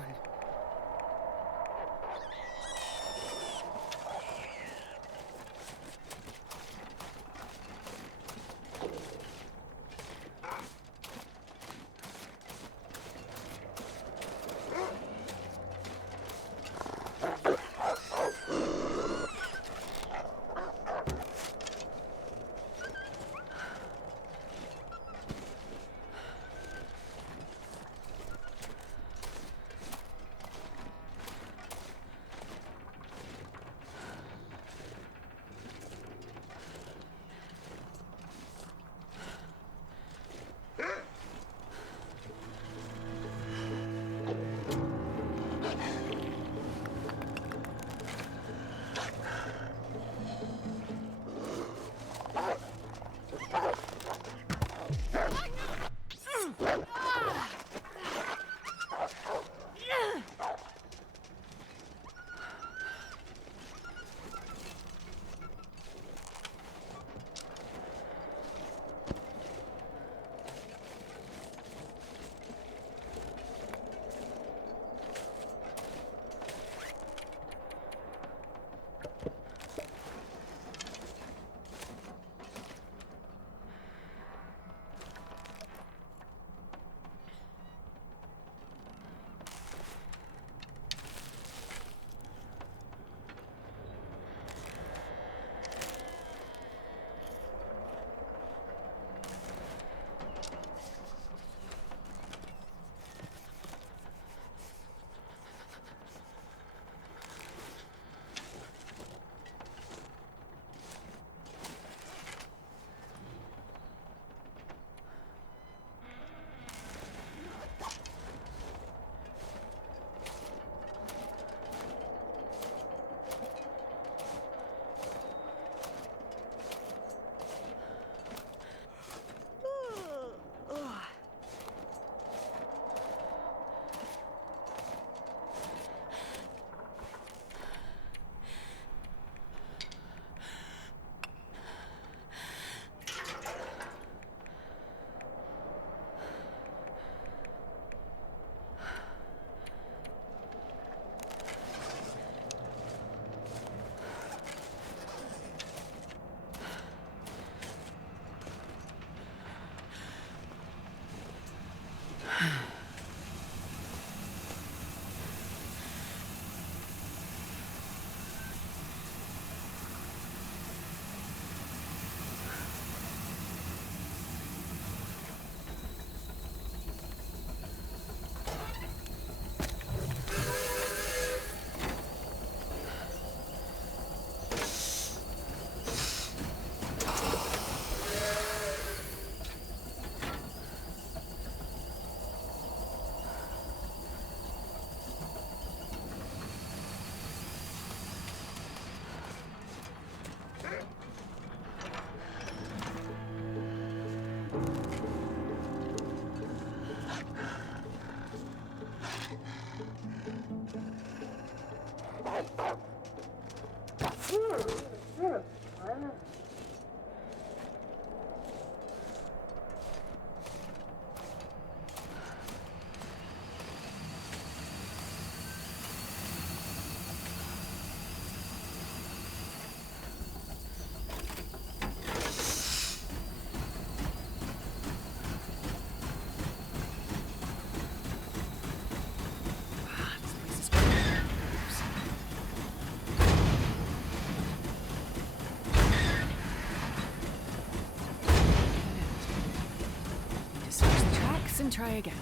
tracks and try again.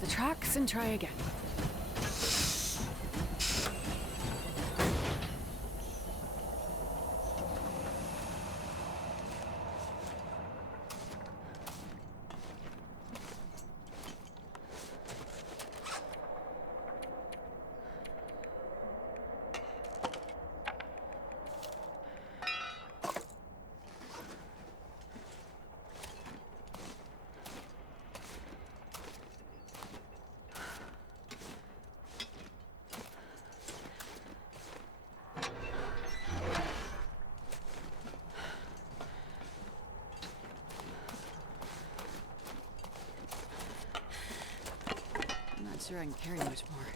The tracks and try again. Sure I can carry much more.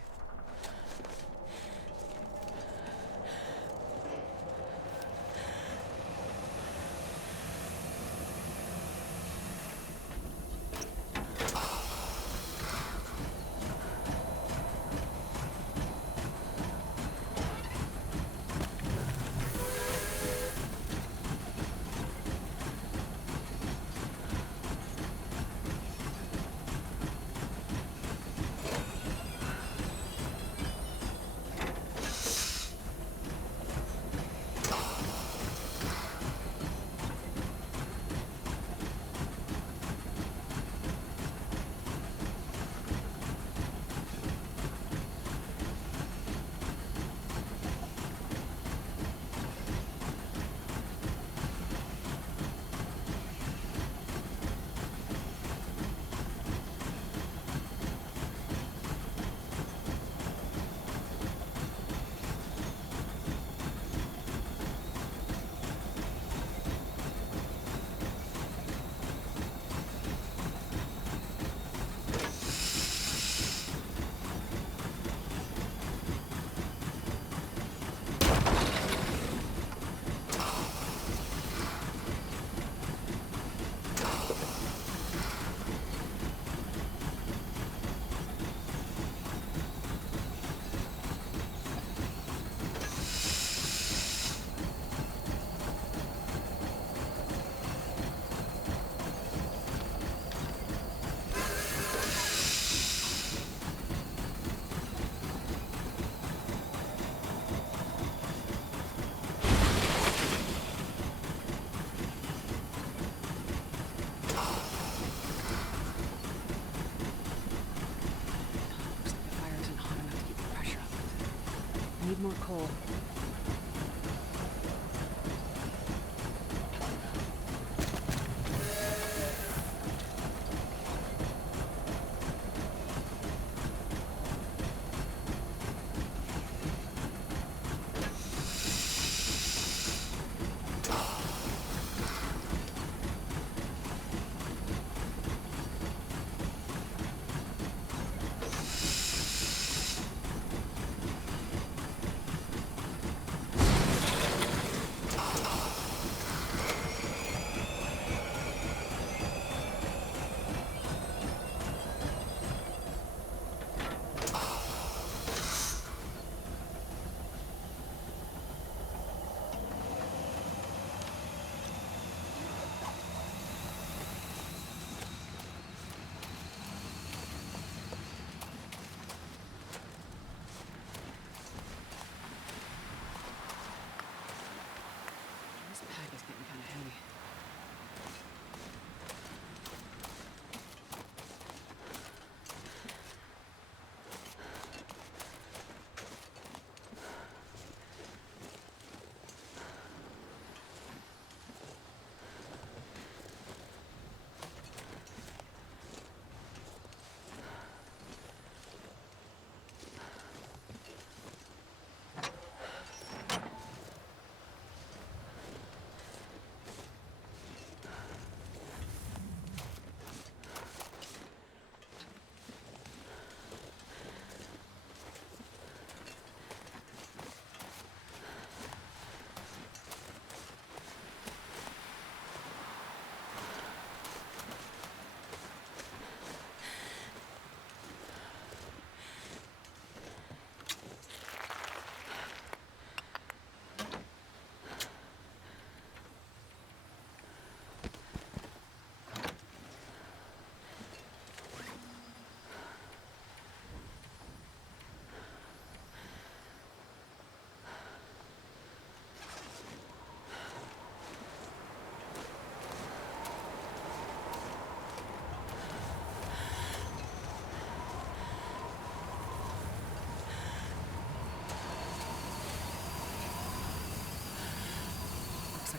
More coal.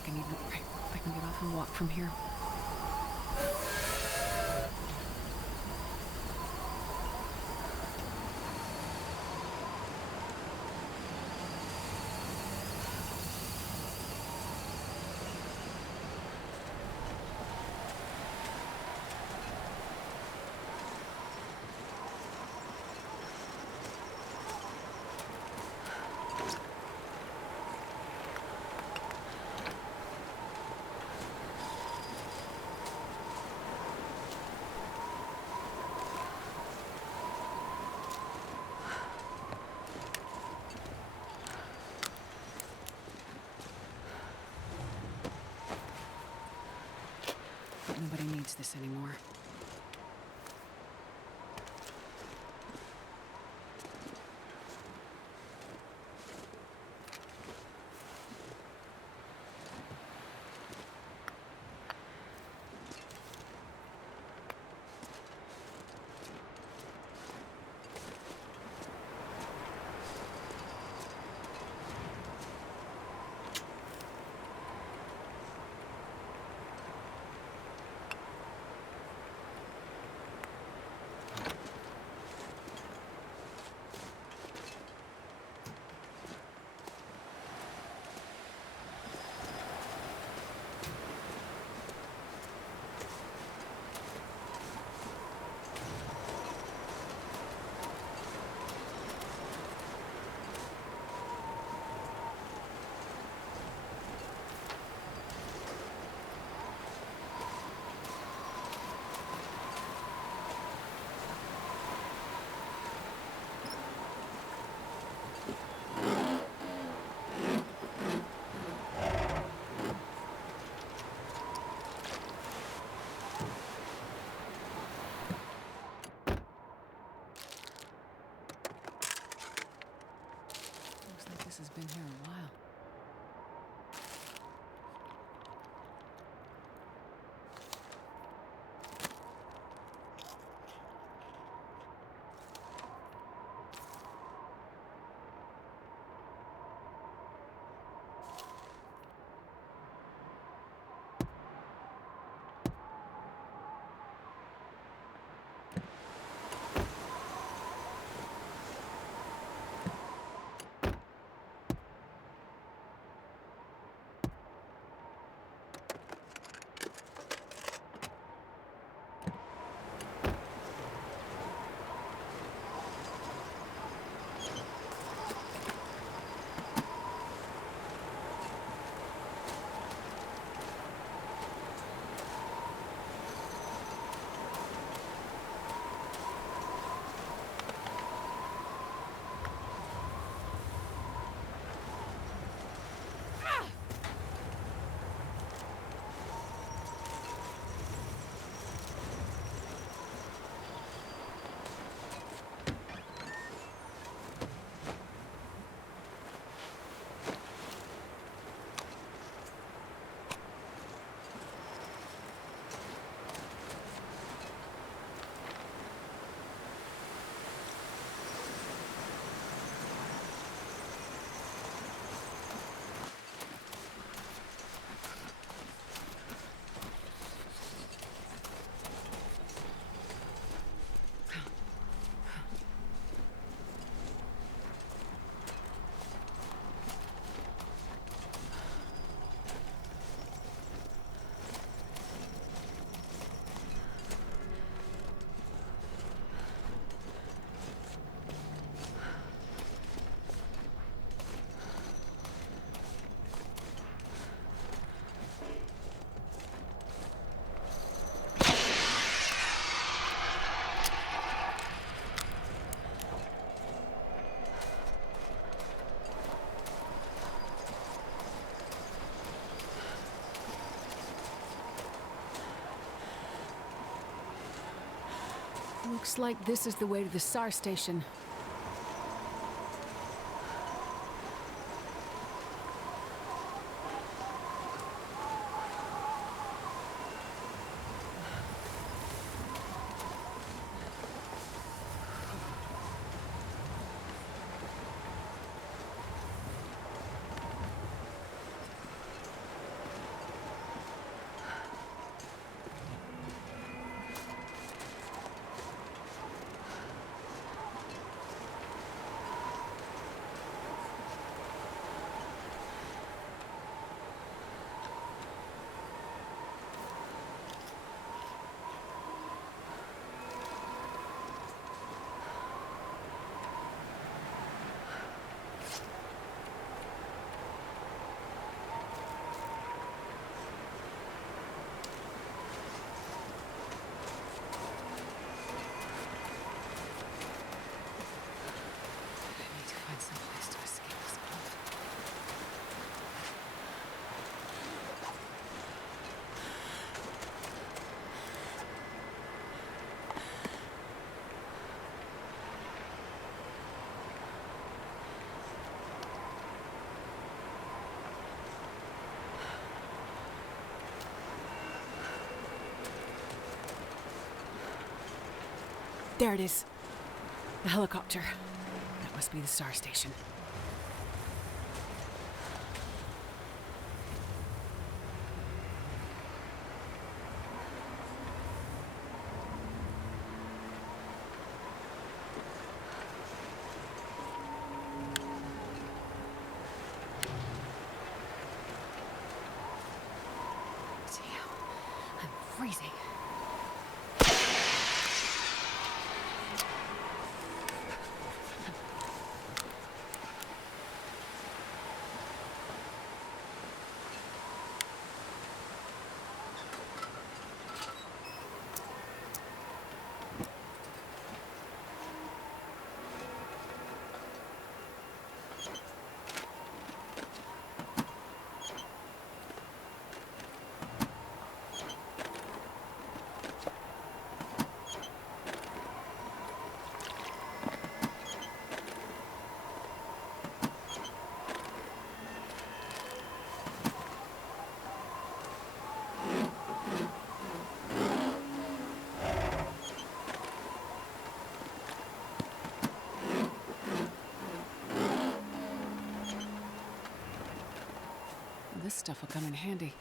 I can get off and walk from here. Nobody needs this anymore. This has been here a while. Looks like this is the way to the SAR station. There it is. The helicopter. That must be the star station. Damn, I'm freezing. This stuff will come in handy.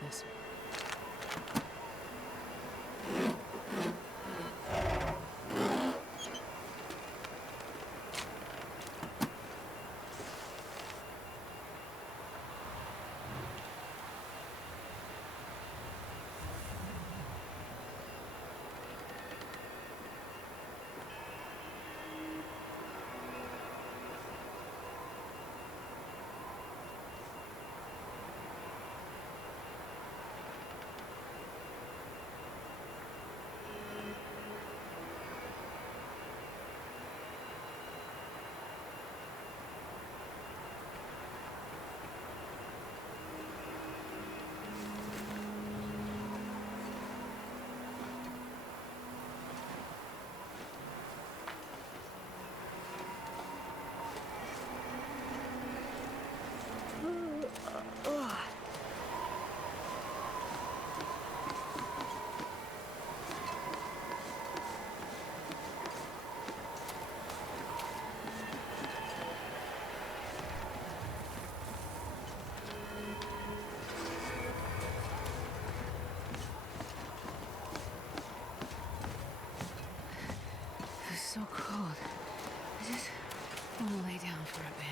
This. So cold. I just want to lay down for a bit.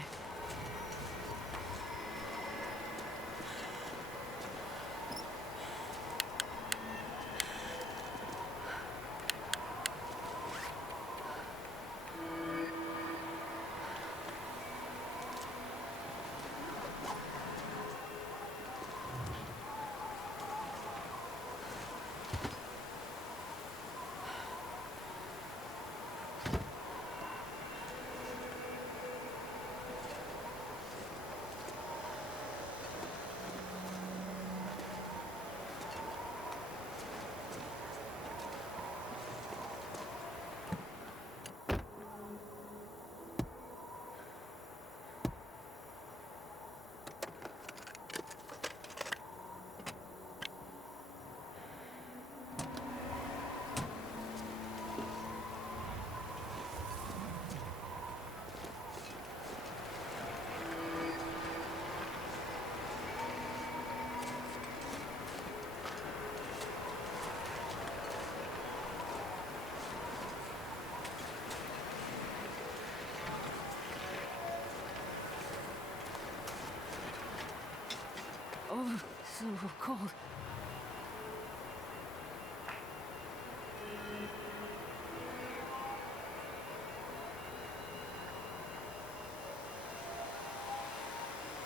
Oh, so cold.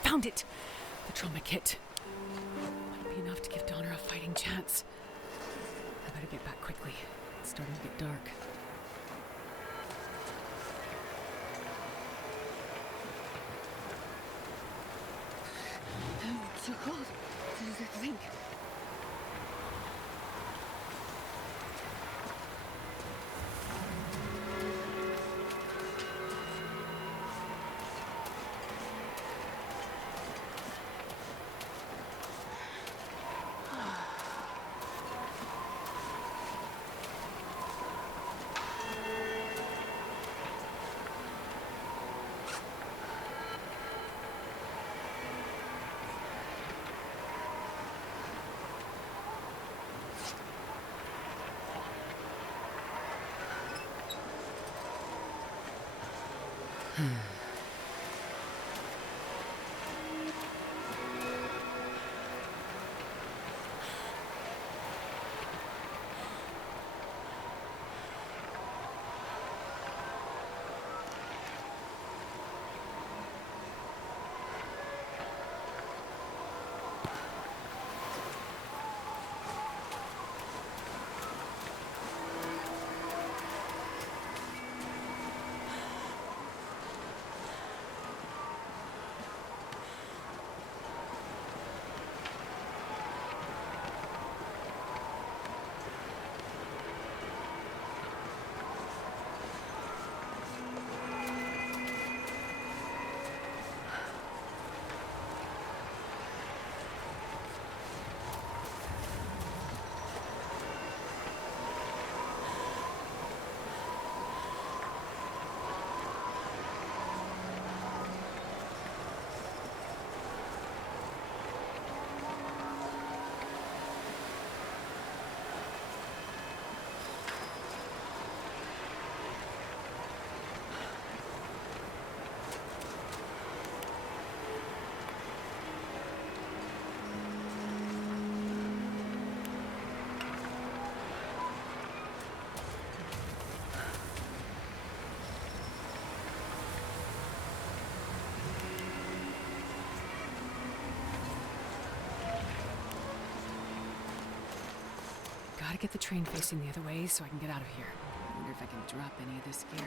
Found it! The trauma kit. Might be enough to give Donna a fighting chance. I better get back quickly. It's starting to get dark. It's so cold. So does it think? Gotta get the train facing the other way so I can get out of here. I wonder if I can drop any of this gear.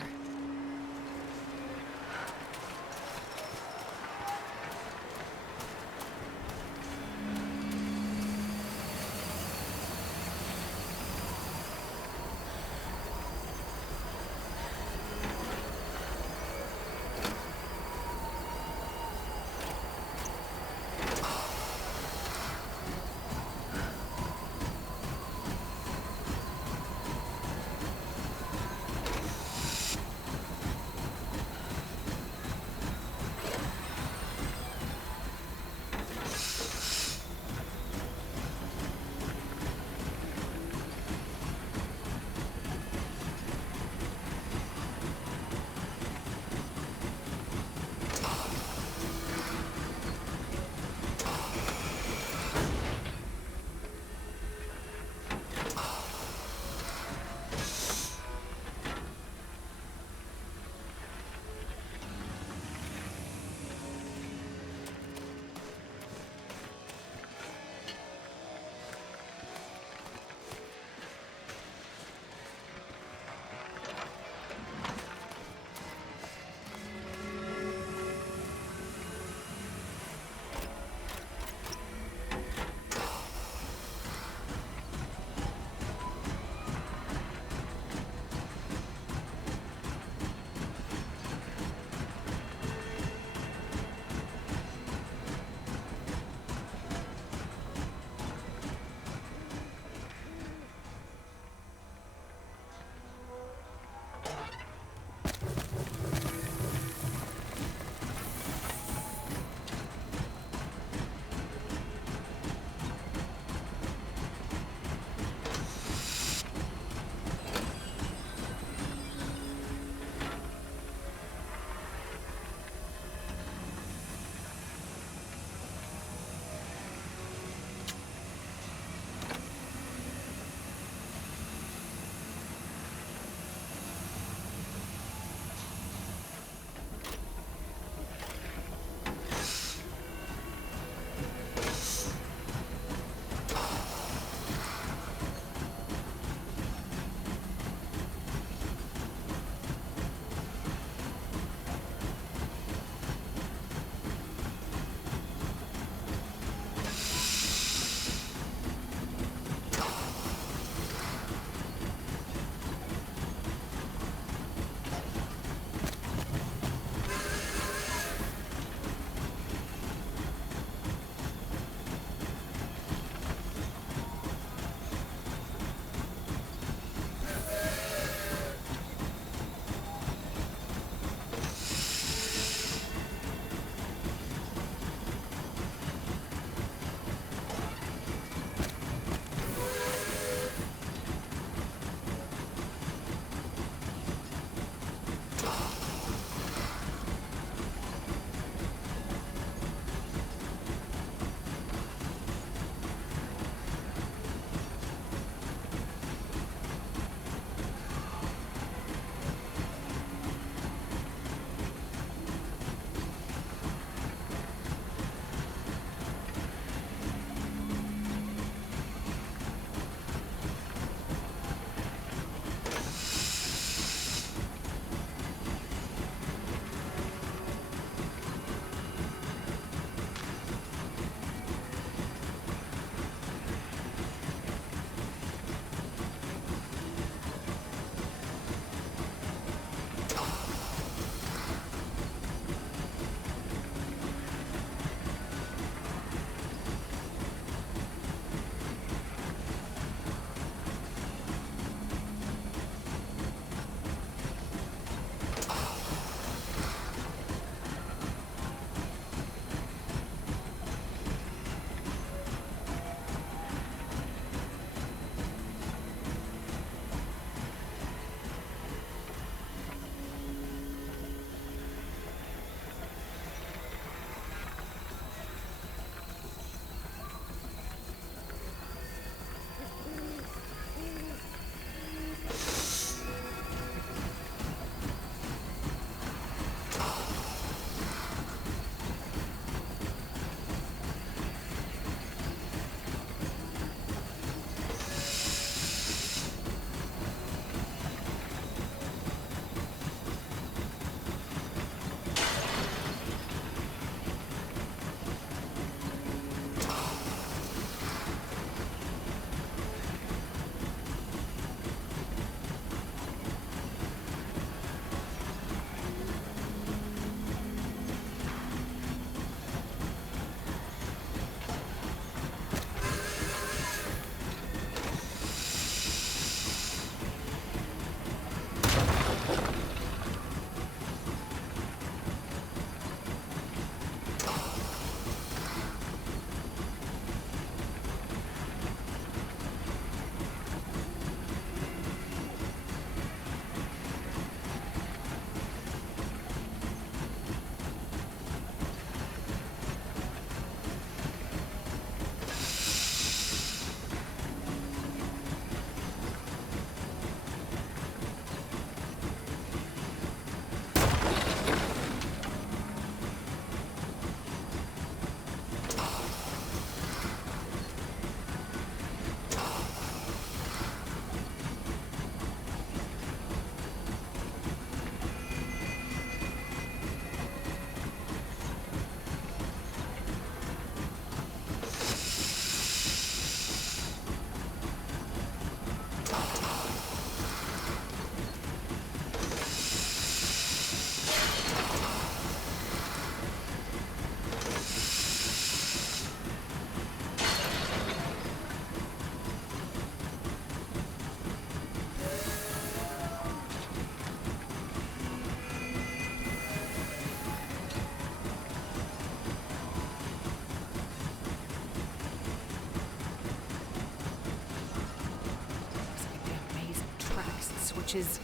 which is...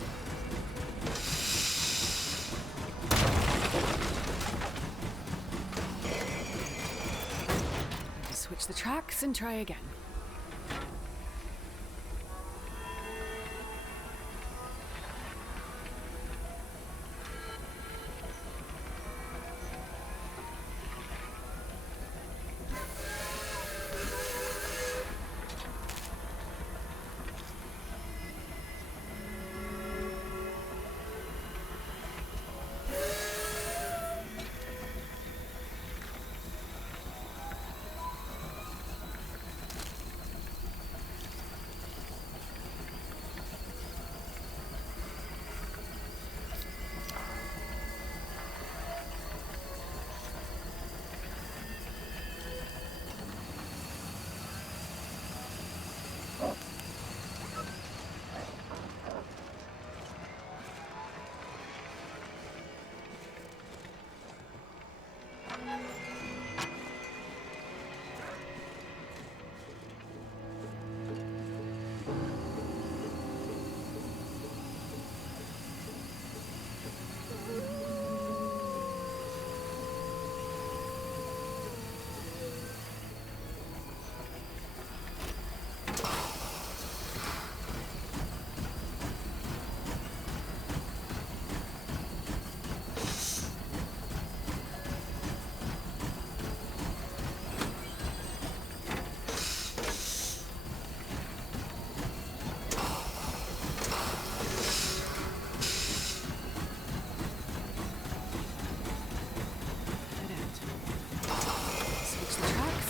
Just switch the tracks and try again.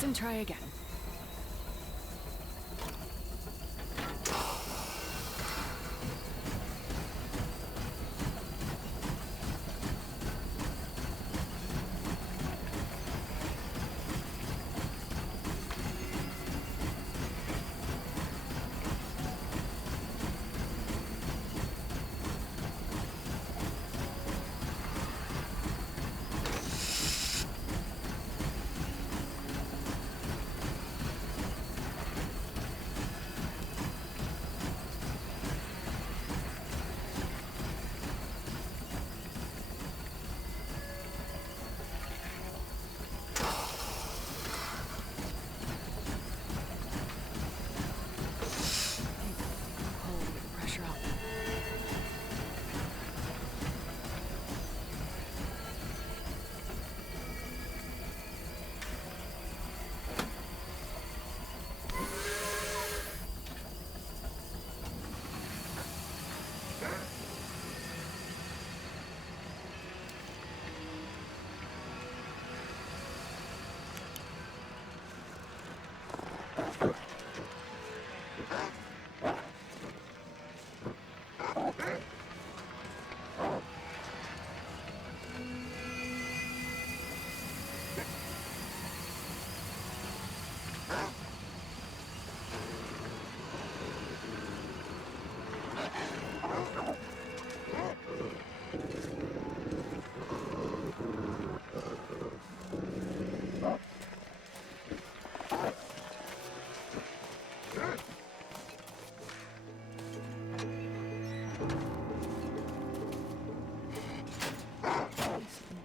And try again.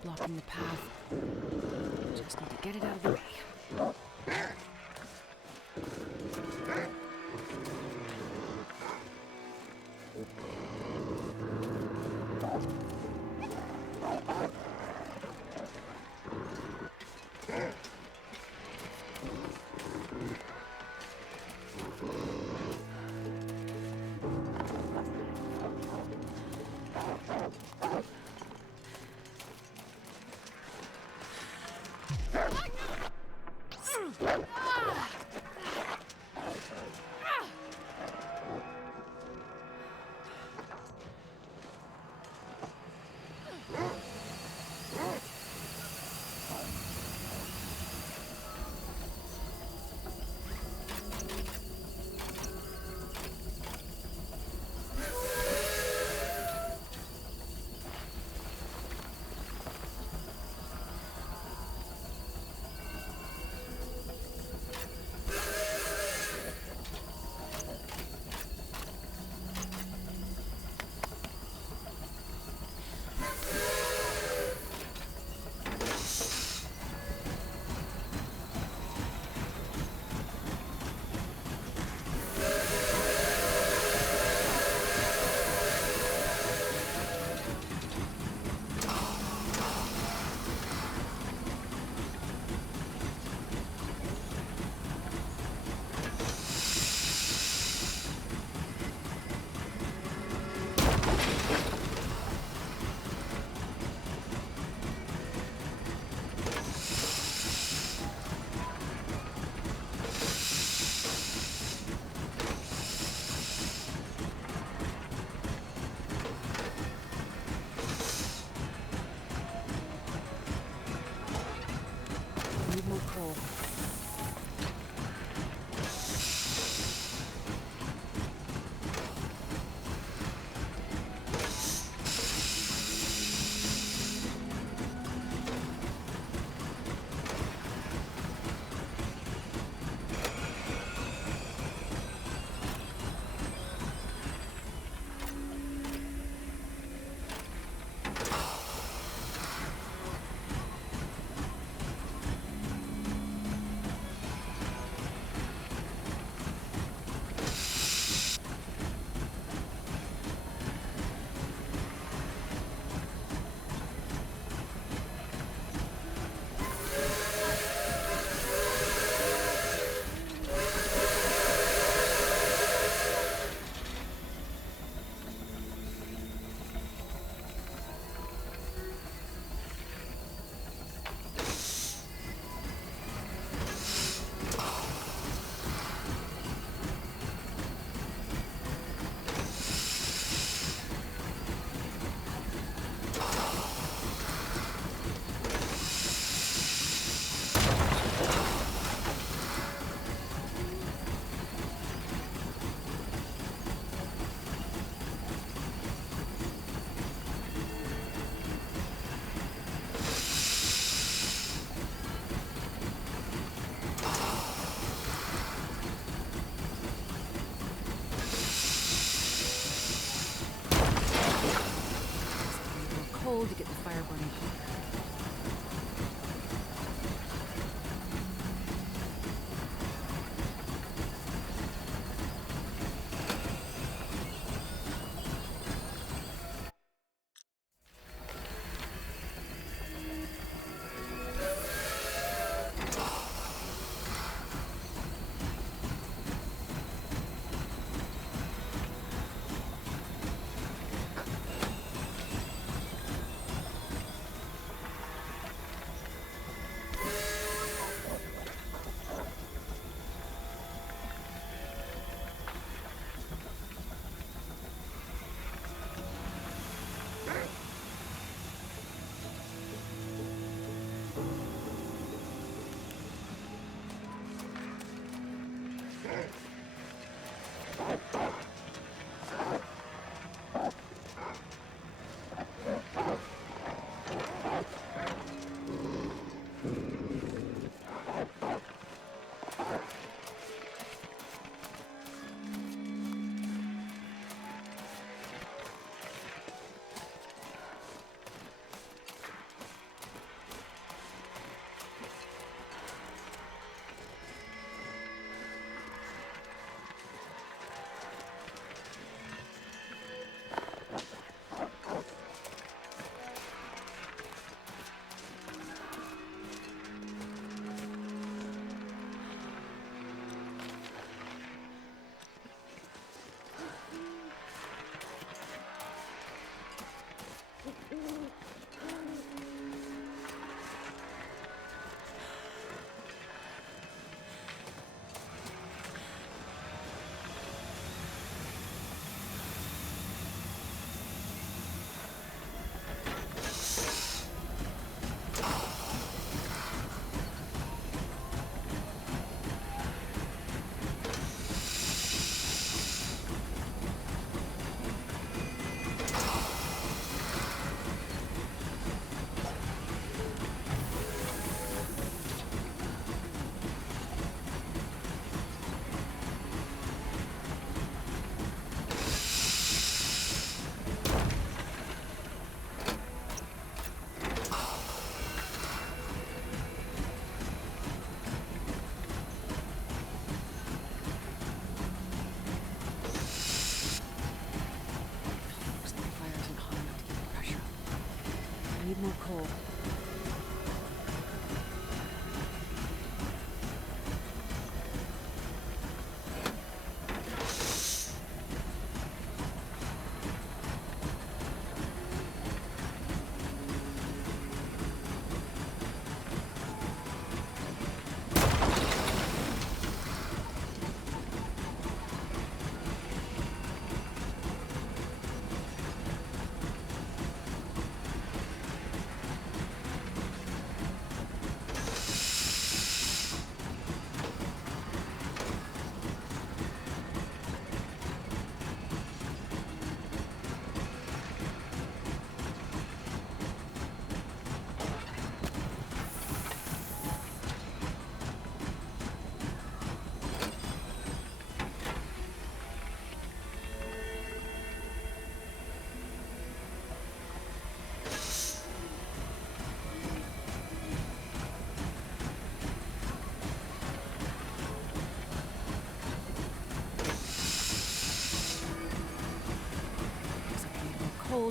Blocking the path. Just need to get it out of the way. coal. Coal to get the fire burning hotter. More coal.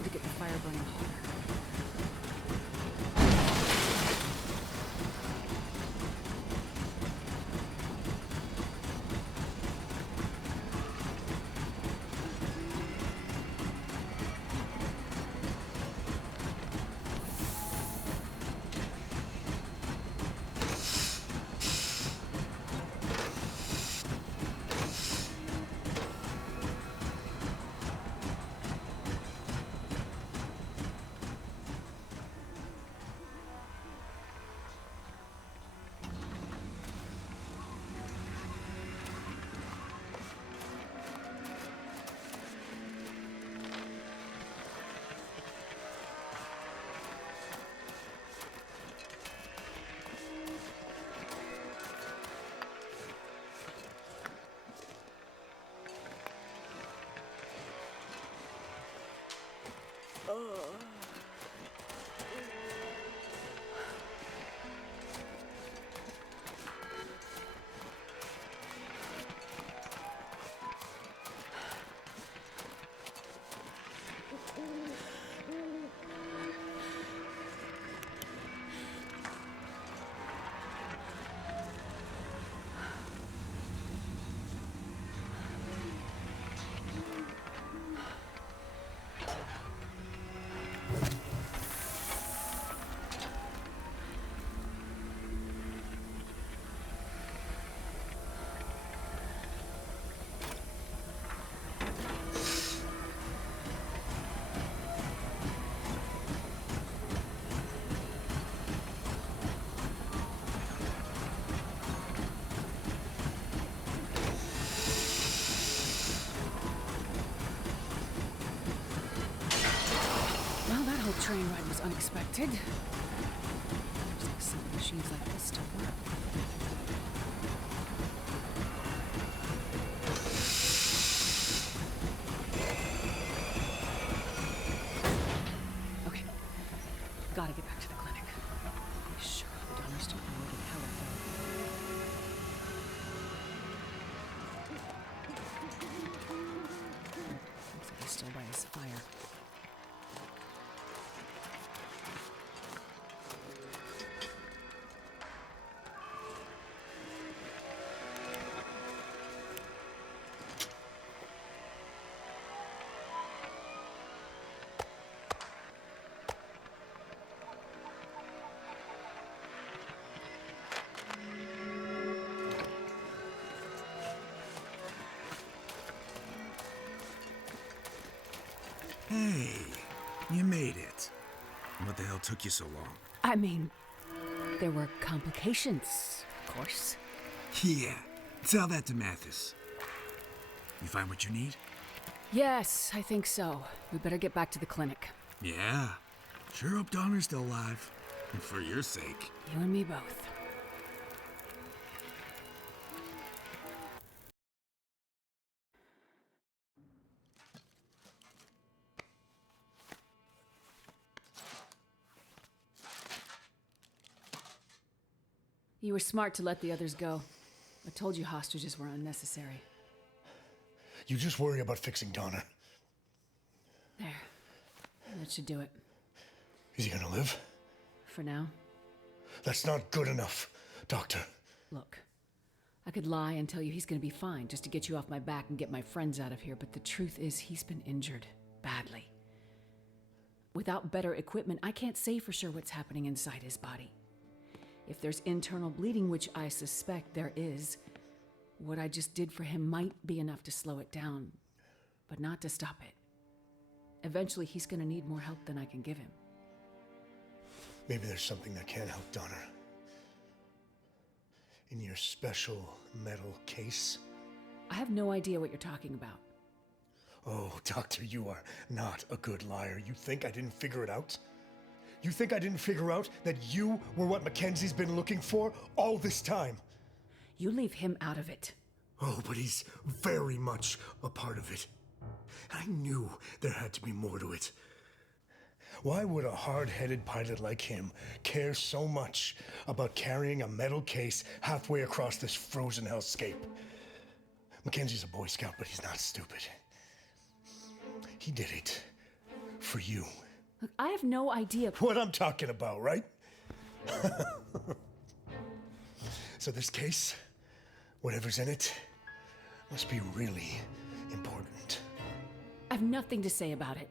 need to get the fire burning harder. Train ride was unexpected. There's like some machines like this to work. Okay, gotta get back to the clinic. Be sure the Donner's still promoting power though. Looks like he's still by his fire. Hey, you made it. What the hell took you so long? I mean, there were complications, of course. Yeah, tell that to Mathis. You find what you need? Yes, I think so. We better get back to the clinic. Yeah. Sure hope Donner's still alive. For your sake. You and me both. You were smart to let the others go. I told you hostages were unnecessary. You just worry about fixing Donner. There. That should do it. Is he gonna live? For now. That's not good enough, Doctor. Look, I could lie and tell you he's gonna be fine just to get you off my back and get my friends out of here, but the truth is he's been injured. Badly. Without better equipment, I can't say for sure what's happening inside his body. If there's internal bleeding, which I suspect there is, what I just did for him might be enough to slow it down, but not to stop it. Eventually, he's gonna need more help than I can give him. Maybe there's something that can help Donner. In your special metal case? I have no idea what you're talking about. Oh, Doctor, you are not a good liar. You think I didn't figure it out? You think I didn't figure out that you were what Mackenzie's been looking for all this time? You leave him out of it. Oh, but he's very much a part of it. I knew there had to be more to it. Why would a hard-headed pilot like him care so much about carrying a metal case halfway across this frozen hellscape? Mackenzie's a Boy Scout, but he's not stupid. He did it For you. Look, I have no idea. What I'm talking about, right? So this case, whatever's in it, must be really important. I have nothing to say about it.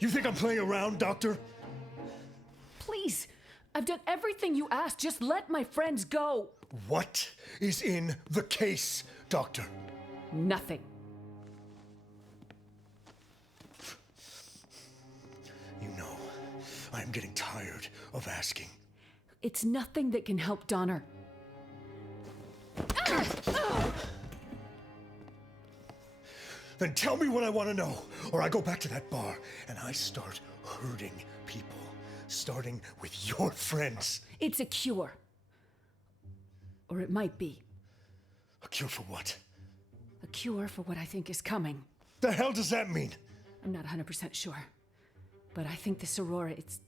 You think I'm playing around, Doctor? Please, I've done everything you asked. Just let my friends go. What is in the case, Doctor? Nothing. You know, I'm getting tired of asking. It's nothing that can help Donner. Then tell me what I want to know, or I go back to that bar and I start hurting people, starting with your friends. It's a cure. Or it might be. A cure for what? A cure for what I think is coming. The hell does that mean? I'm not 100% sure. But I think this Aurora, it's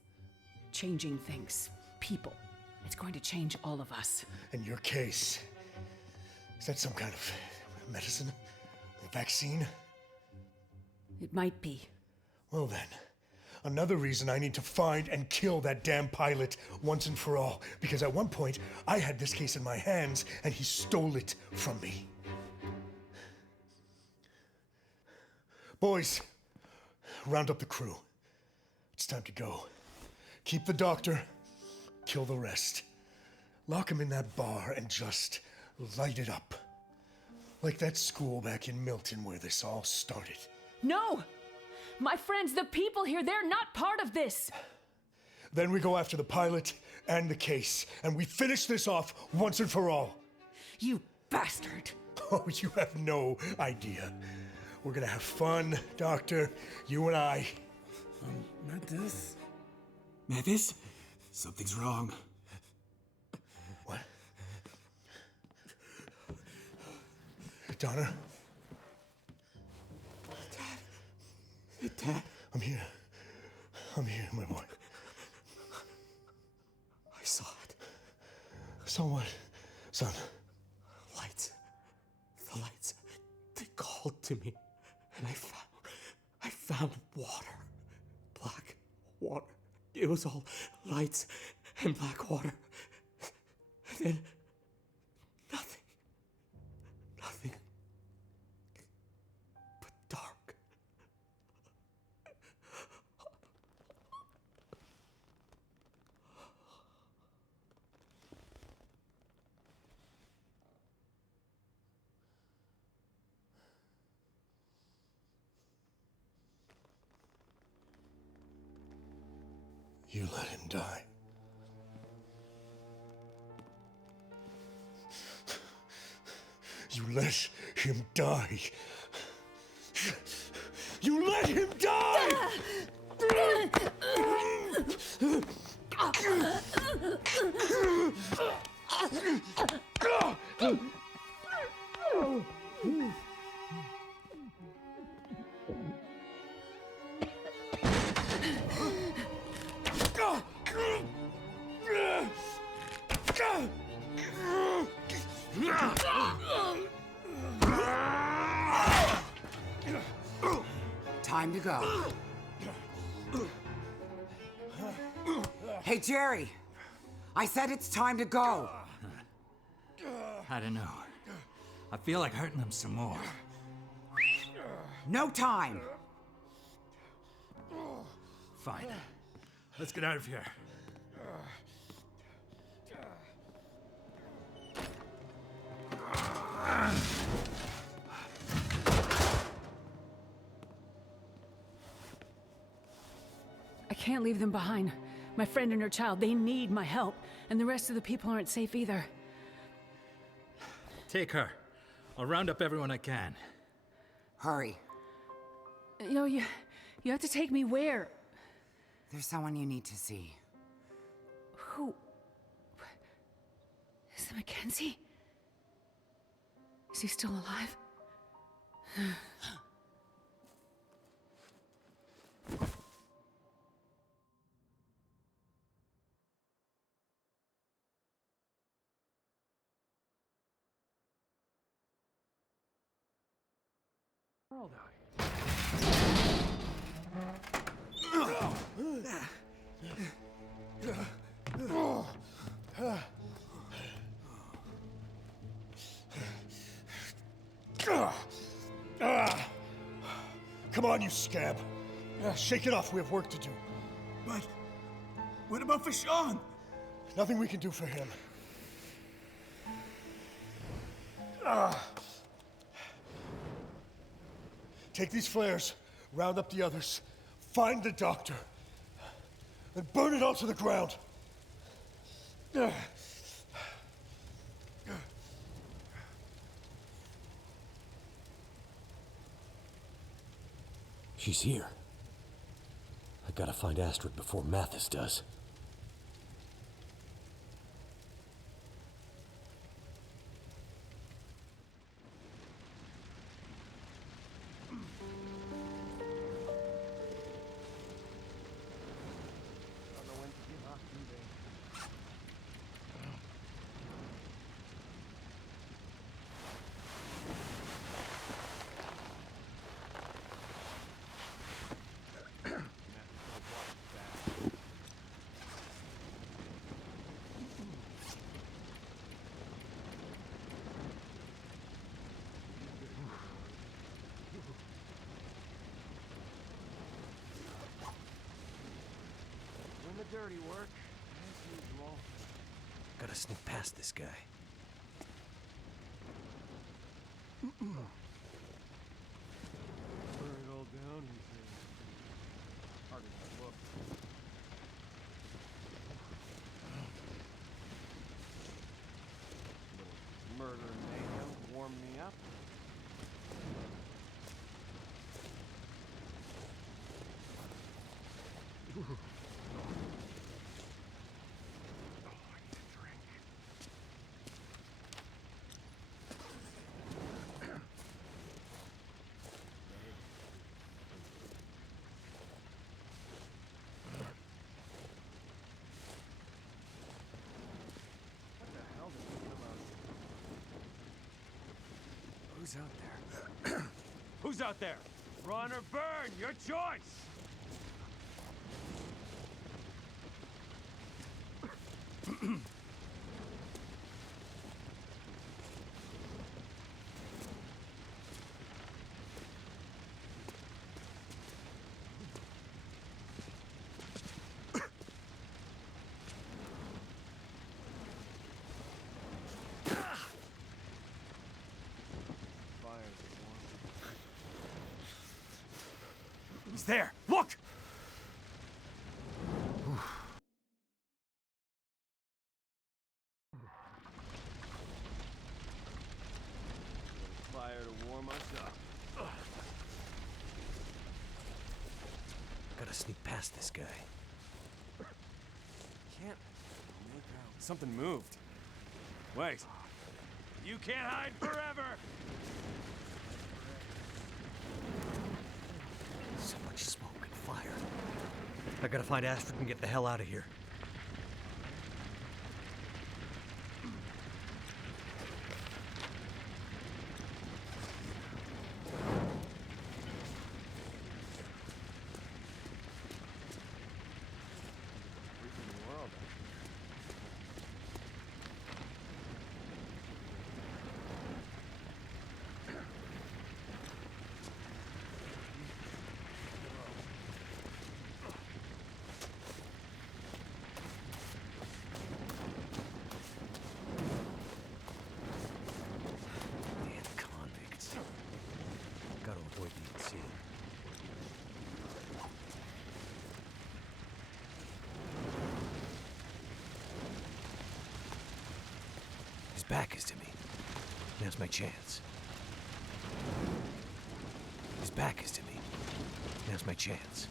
changing things. People. It's going to change all of us. And your case, is that some kind of medicine? A vaccine? It might be. Well then, another reason I need to find and kill that damn pilot once and for all. Because at one point, I had this case in my hands and he stole it from me. Boys, round up the crew. It's time to go. Keep the doctor, kill the rest. Lock him in that bar and just light it up. Like that school back in Milton where this all started. No! My friends, the people here, they're not part of this! Then we go after the pilot and the case, and we finish this off once and for all. You bastard! Oh, you have no idea. We're gonna have fun, Doctor, you and I. Mathis? Mathis? Something's wrong. What? Donner? Dad? I'm here. I'm here, my boy. I saw it. So what, son? Lights. The lights. They called to me. And I found water. Black water. It was all lights and black water. And then nothing. Nothing. But dark. You let him die. You let him die. You let him die! Time to go. Hey, Jerry. I said it's time to go. I don't know. I feel like hurting them some more. No time. Fine. Let's get out of here. I can't leave them behind. My friend and her child, they need my help. And the rest of the people aren't safe either. Take her. I'll round up everyone I can. Hurry. You know, you have to take me where? There's someone you need to see. Who? Is it Mackenzie? Is he still alive? world out here. Come on, you scab. Shake it off. We have work to do. But what about for Sean? Nothing we can do for him. Take these flares, round up the others, find the doctor, and burn it all to the ground. She's here. I gotta find Astrid before Mathis does. Dirty work, as usual. Gotta sneak past this guy. Burn it all down, he says. Hard as I look. Little murder and mayhem warm me up. Who's out there? Who's out there? Run or burn, your choice! He's there! Look! Fire to warm us up. Gotta sneak past this guy. Can't make out. Something moved. Wait. You can't hide forever! So much smoke and fire. I gotta find Astrid and get the hell out of here. His back is to me. Now's my chance. His back is to me. Now's my chance.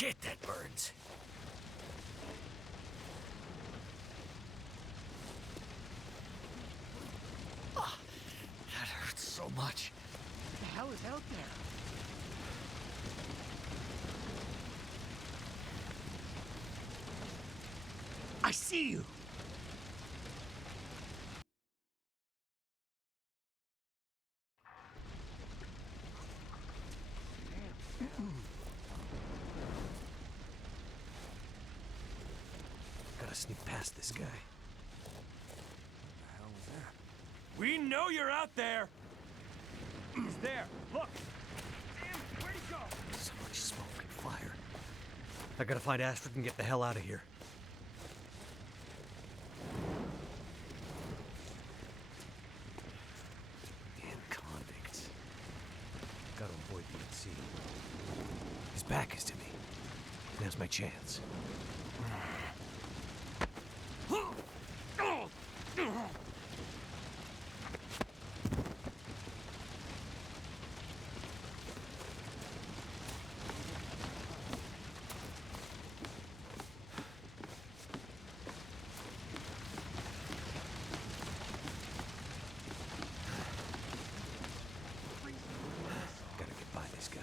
Shit, that burns. Ah, that hurts so much. What the hell is out there? I see you! Gotta sneak past this guy. We know you're out there! He's there. Look! Damn, where'd he go? So much smoke and fire. I gotta find Astrid and get the hell out of here. Damn convicts. Gotta avoid being seen. His back is to me. Now's my chance. Gotta get by this guy.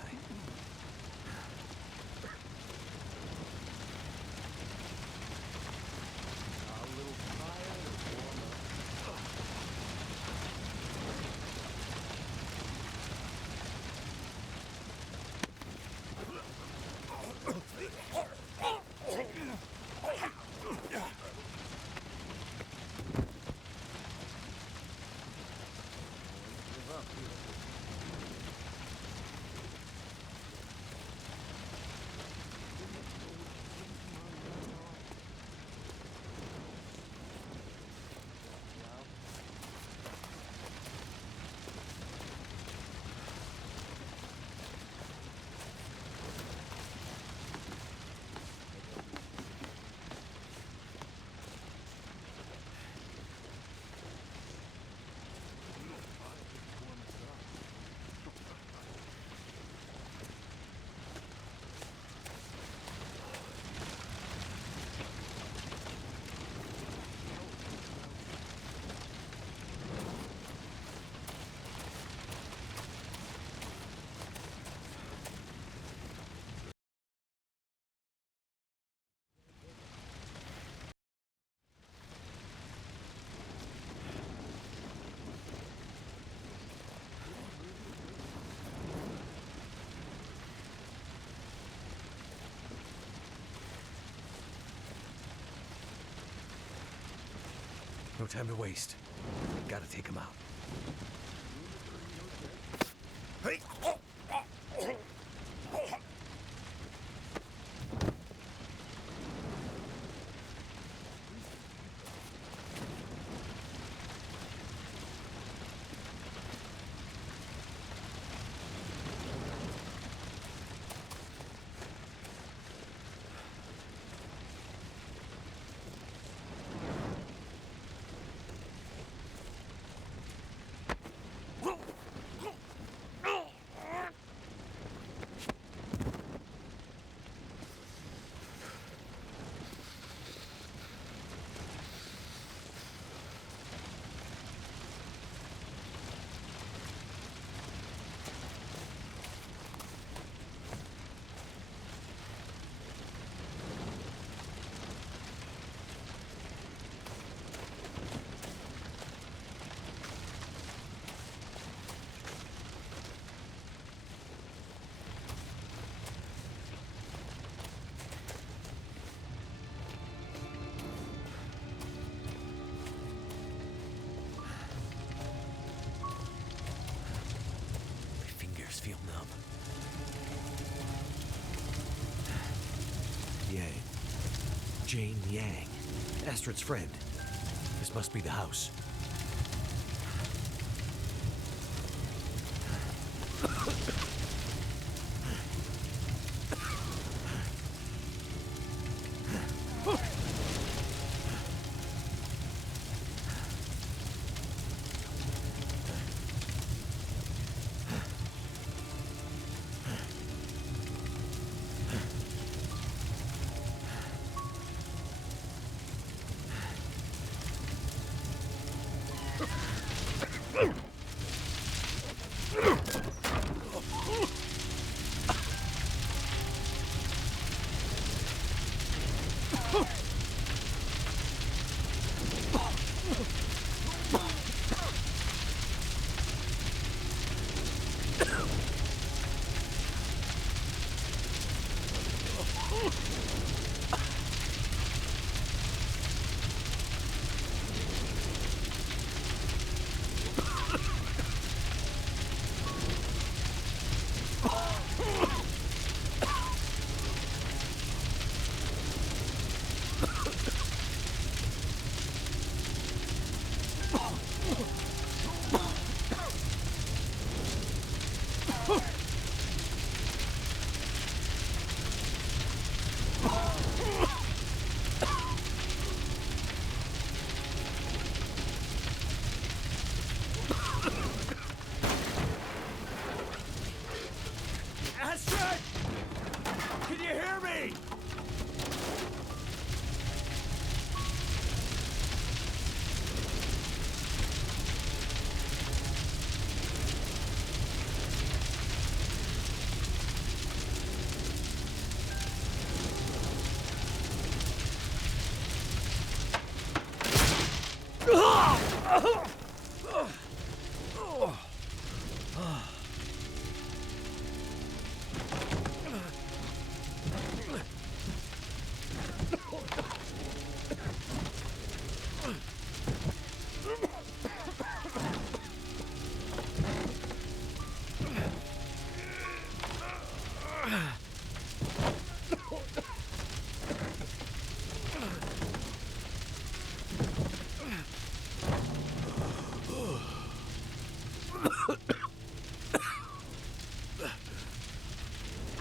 No time to waste. Gotta take him out. Hey! Feel numb. Yang. Jane Yang. Astrid's friend. This must be the house.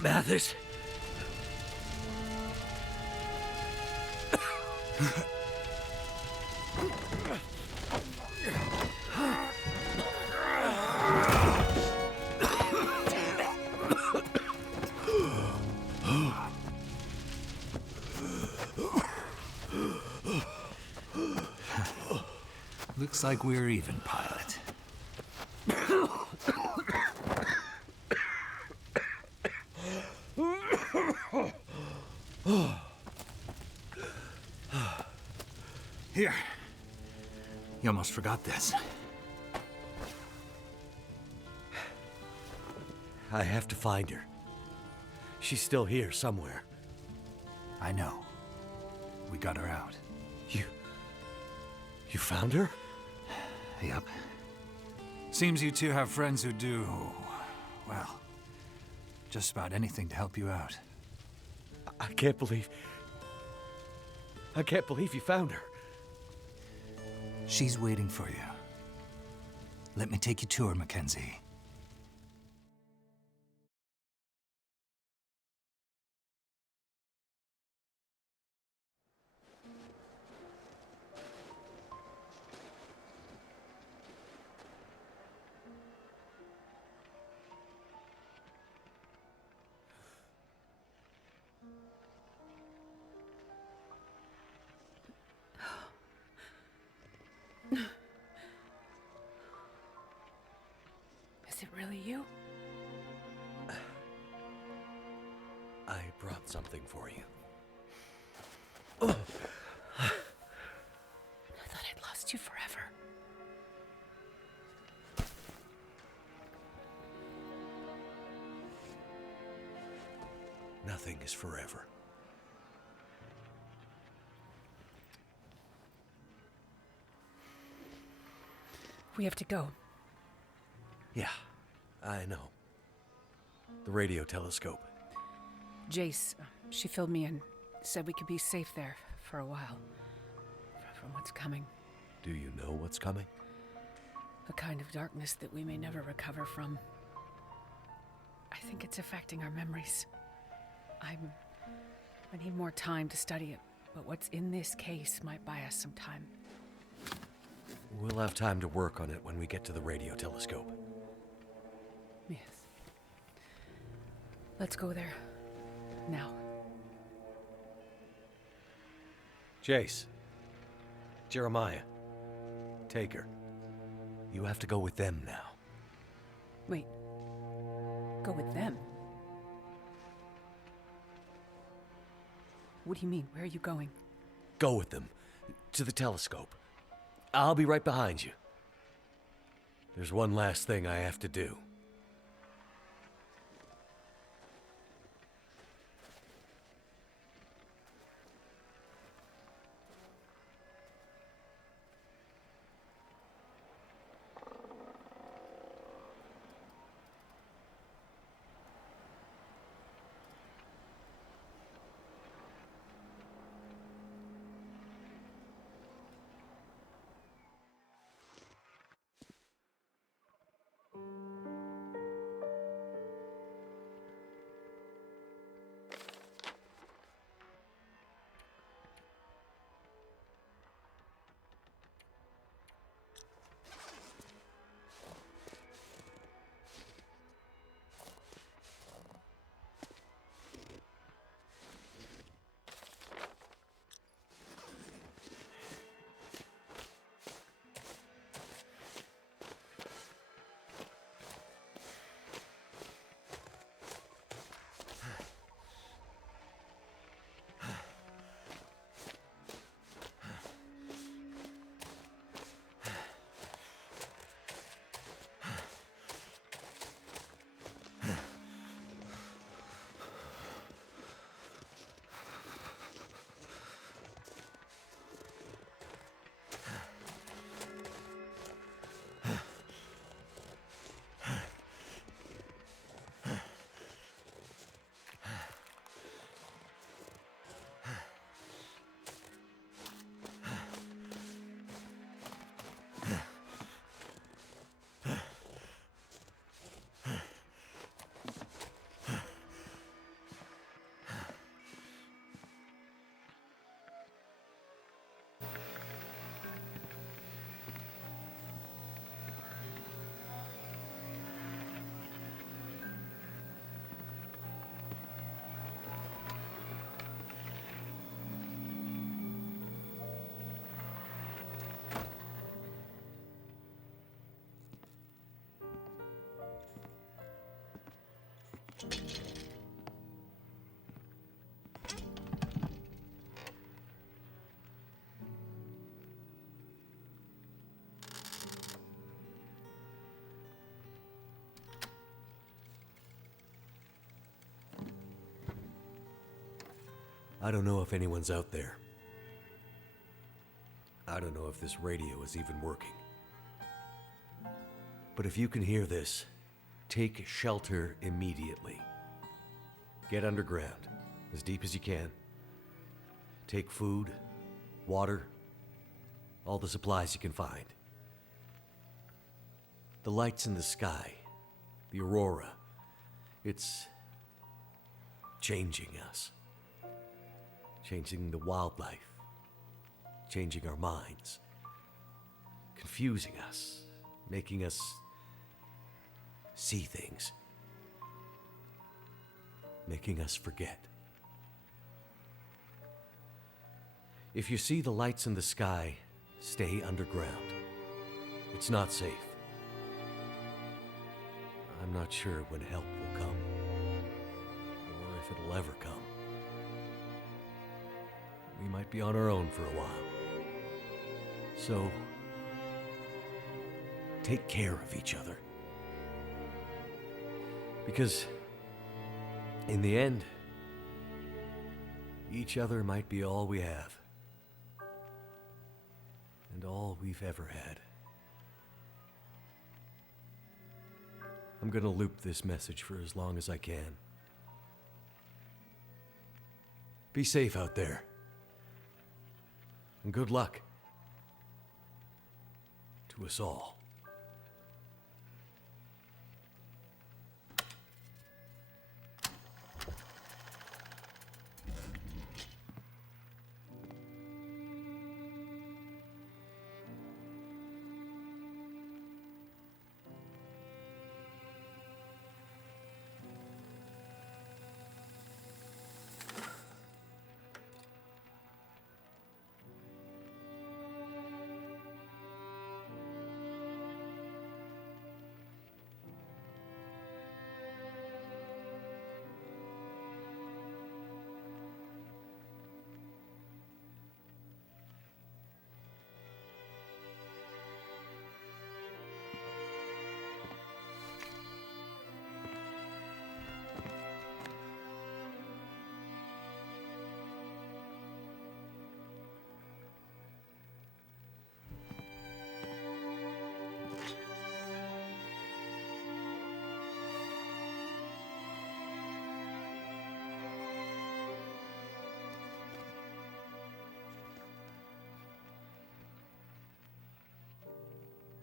Mathis? Looks like we're even, pilot. Here. You almost forgot this. I have to find her. She's still here somewhere. I know. We got her out. You found her? Yep. Seems you two have friends who do, well, just about anything to help you out. I can't believe you found her. She's waiting for you. Let me take you to her, Mackenzie. Is it really you? I brought something for you. I thought I'd lost you forever. Nothing is forever. We have to go. Yeah, I know. The radio telescope. Jace, she filled me in. Said we could be safe there for a while. From what's coming. Do you know what's coming? A kind of darkness that we may never recover from. I think it's affecting our memories. I need more time to study it, but what's in this case might buy us some time. We'll have time to work on it when we get to the radio telescope. Yes. Let's go there. Now. Jace. Jeremiah. Take her. You have to go with them now. Wait. Go with them? What do you mean? Where are you going? Go with them. To the telescope. I'll be right behind you. There's one last thing I have to do. I don't know if anyone's out there. I don't know if this radio is even working. But if you can hear this, take shelter immediately. Get underground, as deep as you can. Take food, water, all the supplies you can find. The lights in the sky, the aurora, it's changing us. Changing the wildlife. Changing our minds. Confusing us. Making us see things. Making us forget. If you see the lights in the sky, stay underground. It's not safe. I'm not sure when help will come, or if it'll ever come. We might be on our own for a while. So, take care of each other. Because, in the end, each other might be all we have. And all we've ever had. I'm gonna loop this message for as long as I can. Be safe out there. And good luck. To us all.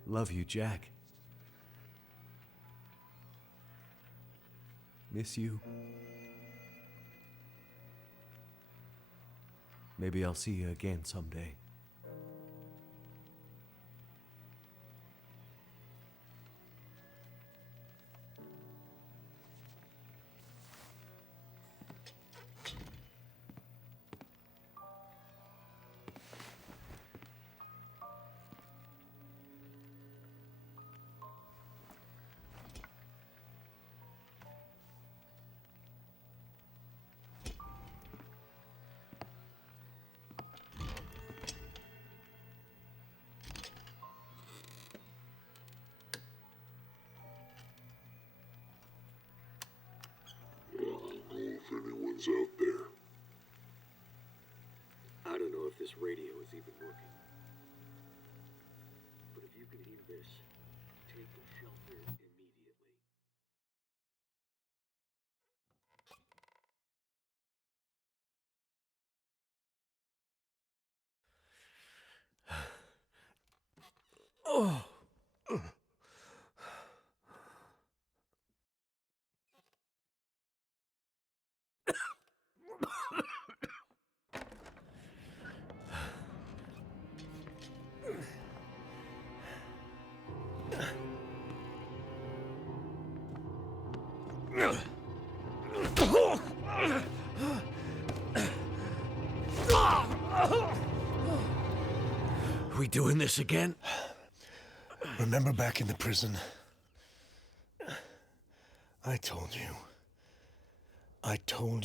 Love you, Jack. Miss you. Maybe I'll see you again someday. Anyone's out there. I don't know if this radio is even working. But if you can hear this, take shelter immediately. Oh. Are we doing this again? Remember back in the prison? I told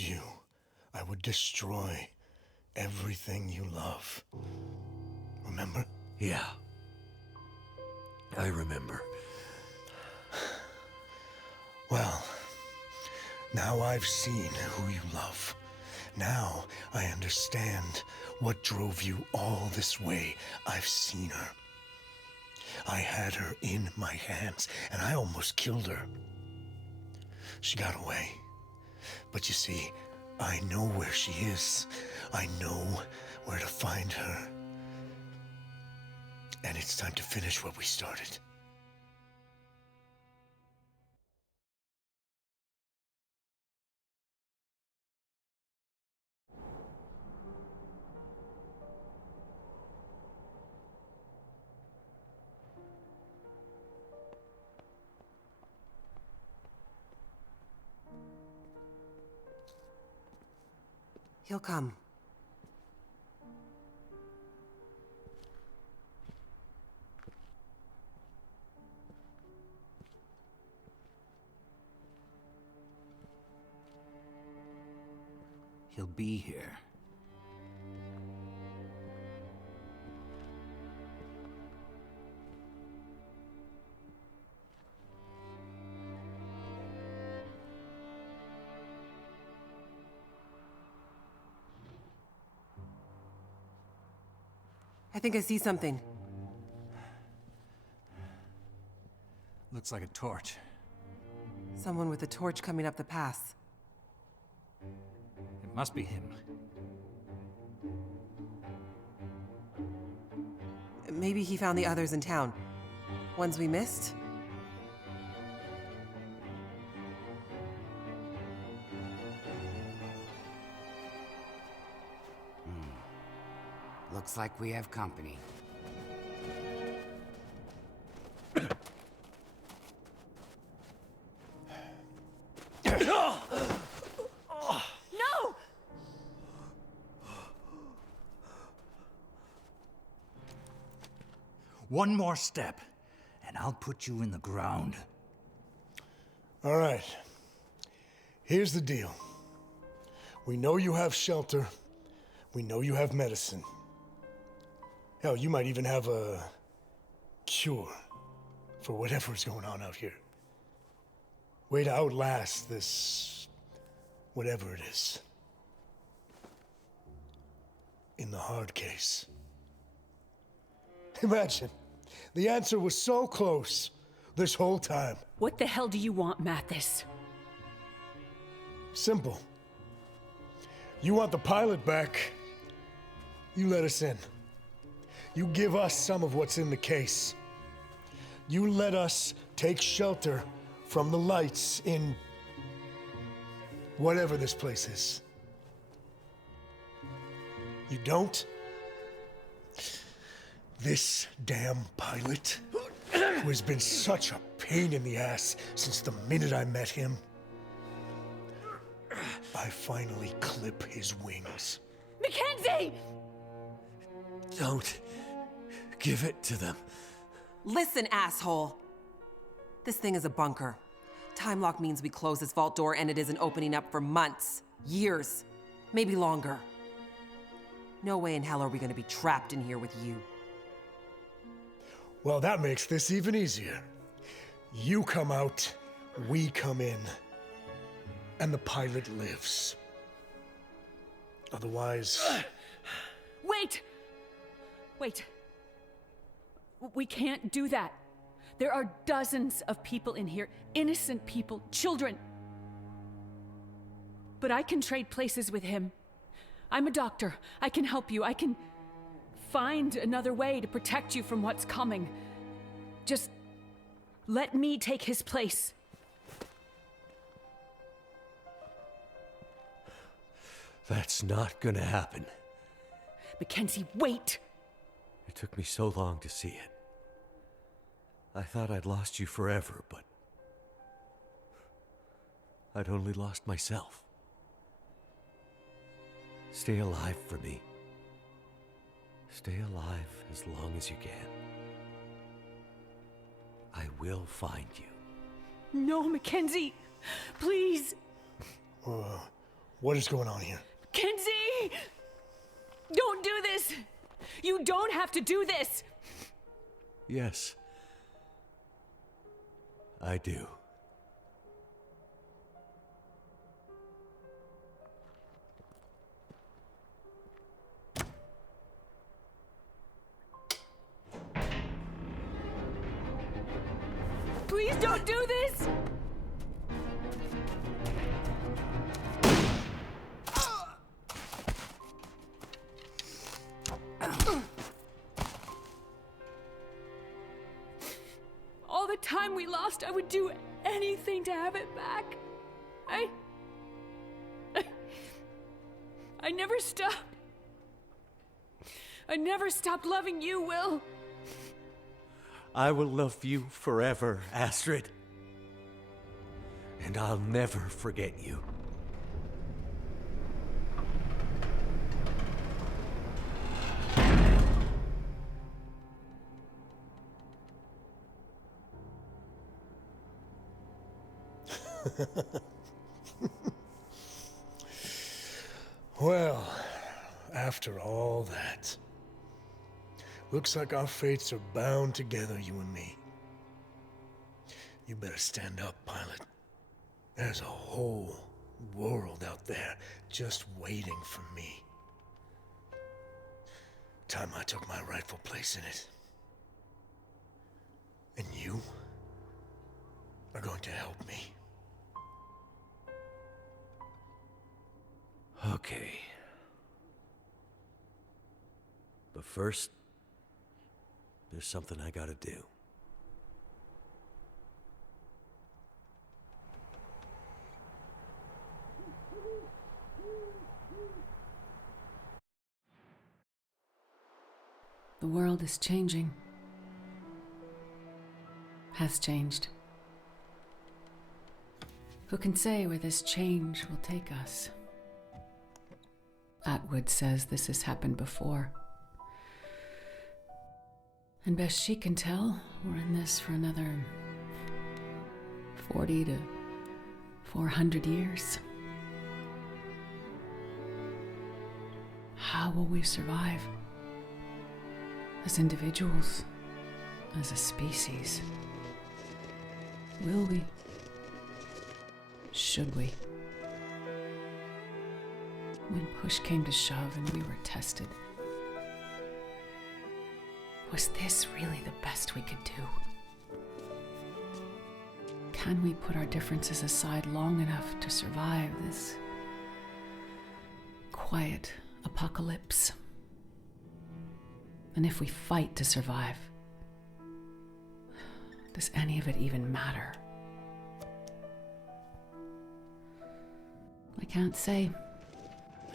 you I would destroy everything you love. Remember? Yeah. I remember. Well, now I've seen who you love. Now I understand what drove you all this way. I've seen her. I had her in my hands, and I almost killed her. She got away. But you see, I know where she is. I know where to find her. And it's time to finish what we started. He'll come. He'll be here. I think I see something. Looks like a torch. Someone with a torch coming up the pass. It must be him. Maybe he found the others in town. Ones we missed? Looks like we have company. No! One more step, and I'll put you in the ground. All right. Here's the deal. We know you have shelter. We know you have medicine. Hell, you might even have a cure for whatever's going on out here. Way to outlast this, whatever it is. In the hard case. Imagine, the answer was so close this whole time. What the hell do you want, Mathis? Simple. You want the pilot back, you let us in. You give us some of what's in the case. You let us take shelter from the lights in whatever this place is. You don't? This damn pilot, who has been such a pain in the ass since the minute I met him, I finally clip his wings. Mackenzie! Don't give it to them. Listen, asshole! This thing is a bunker. Time lock means we close this vault door and it isn't opening up for months, years, maybe longer. No way in hell are we gonna be trapped in here with you. Well, that makes this even easier. You come out, we come in, and the pilot lives. Otherwise... Wait! Wait. We can't do that. There are dozens of people in here, innocent people, children. But I can trade places with him. I'm a doctor. I can help you. I can find another way to protect you from what's coming. Just let me take his place. That's not gonna happen. Mackenzie, wait! It took me so long to see it. I thought I'd lost you forever, but I'd only lost myself. Stay alive for me. Stay alive as long as you can. I will find you. No, Mackenzie! Please! What is going on here? Mackenzie! Don't do this! You don't have to do this! Yes. I do. Don't do this! All the time we lost, I would do anything to have it back. I never stopped. I never stopped loving you, Will. I will love you forever, Astrid. And I'll never forget you. Well, after all that, looks like our fates are bound together, you and me. You better stand up, pilot. There's a whole world out there just waiting for me. Time I took my rightful place in it. And you are going to help me. Okay. But first, there's something I gotta do. The world is changing. Has changed. Who can say where this change will take us? Atwood says this has happened before. And best she can tell, we're in this for another 40 to 400 years. How will we survive? As individuals, as a species? Will we? Should we? When push came to shove and we were tested, was this really the best we could do? Can we put our differences aside long enough to survive this quiet apocalypse? And if we fight to survive, does any of it even matter? I can't say.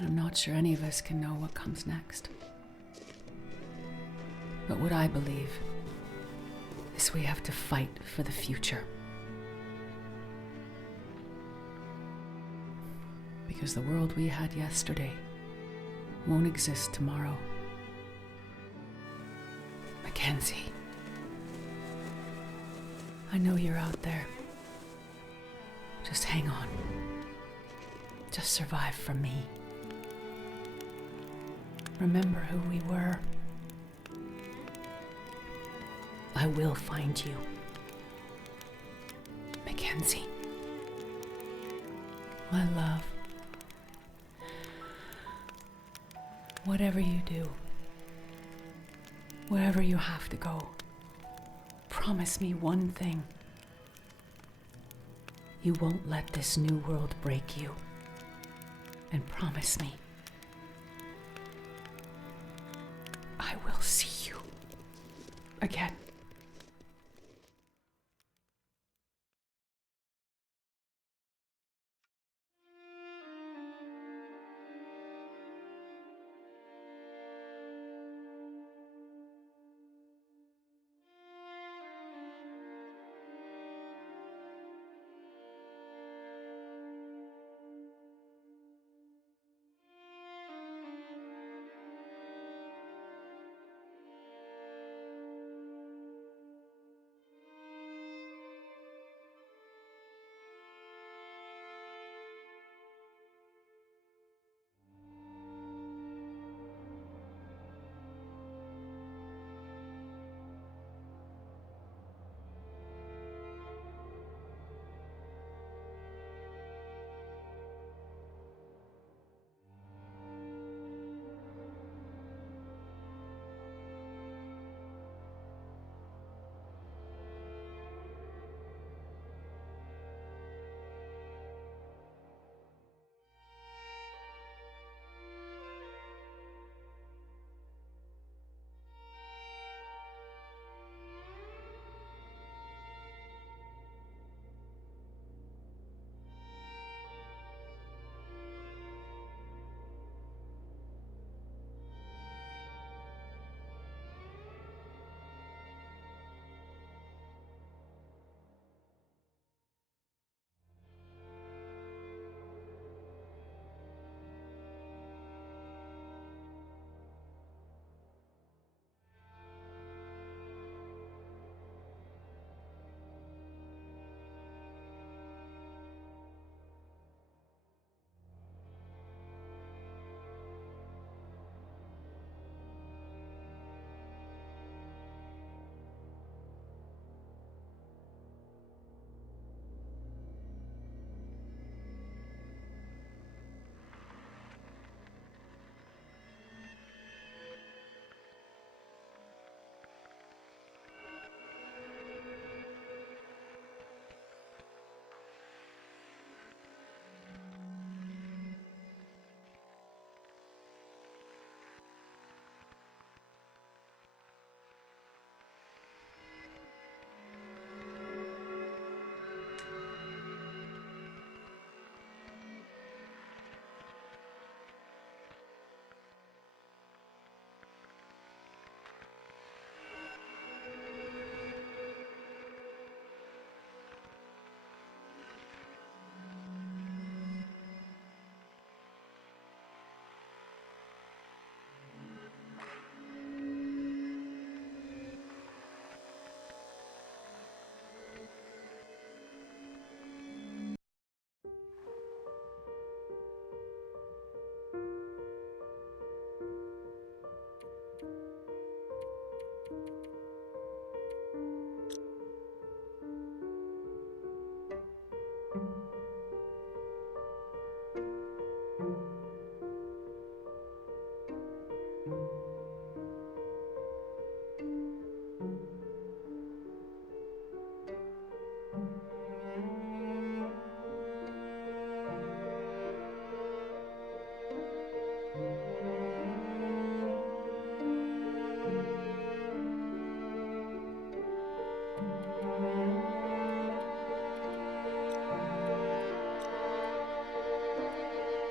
I'm not sure any of us can know what comes next. But what I believe is we have to fight for the future. Because the world we had yesterday won't exist tomorrow. Mackenzie, I know you're out there. Just hang on. Just survive for me. Remember who we were. I will find you. Mackenzie. My love. Whatever you do, wherever you have to go, promise me one thing. You won't let this new world break you. And promise me, I will see you again.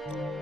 Bye.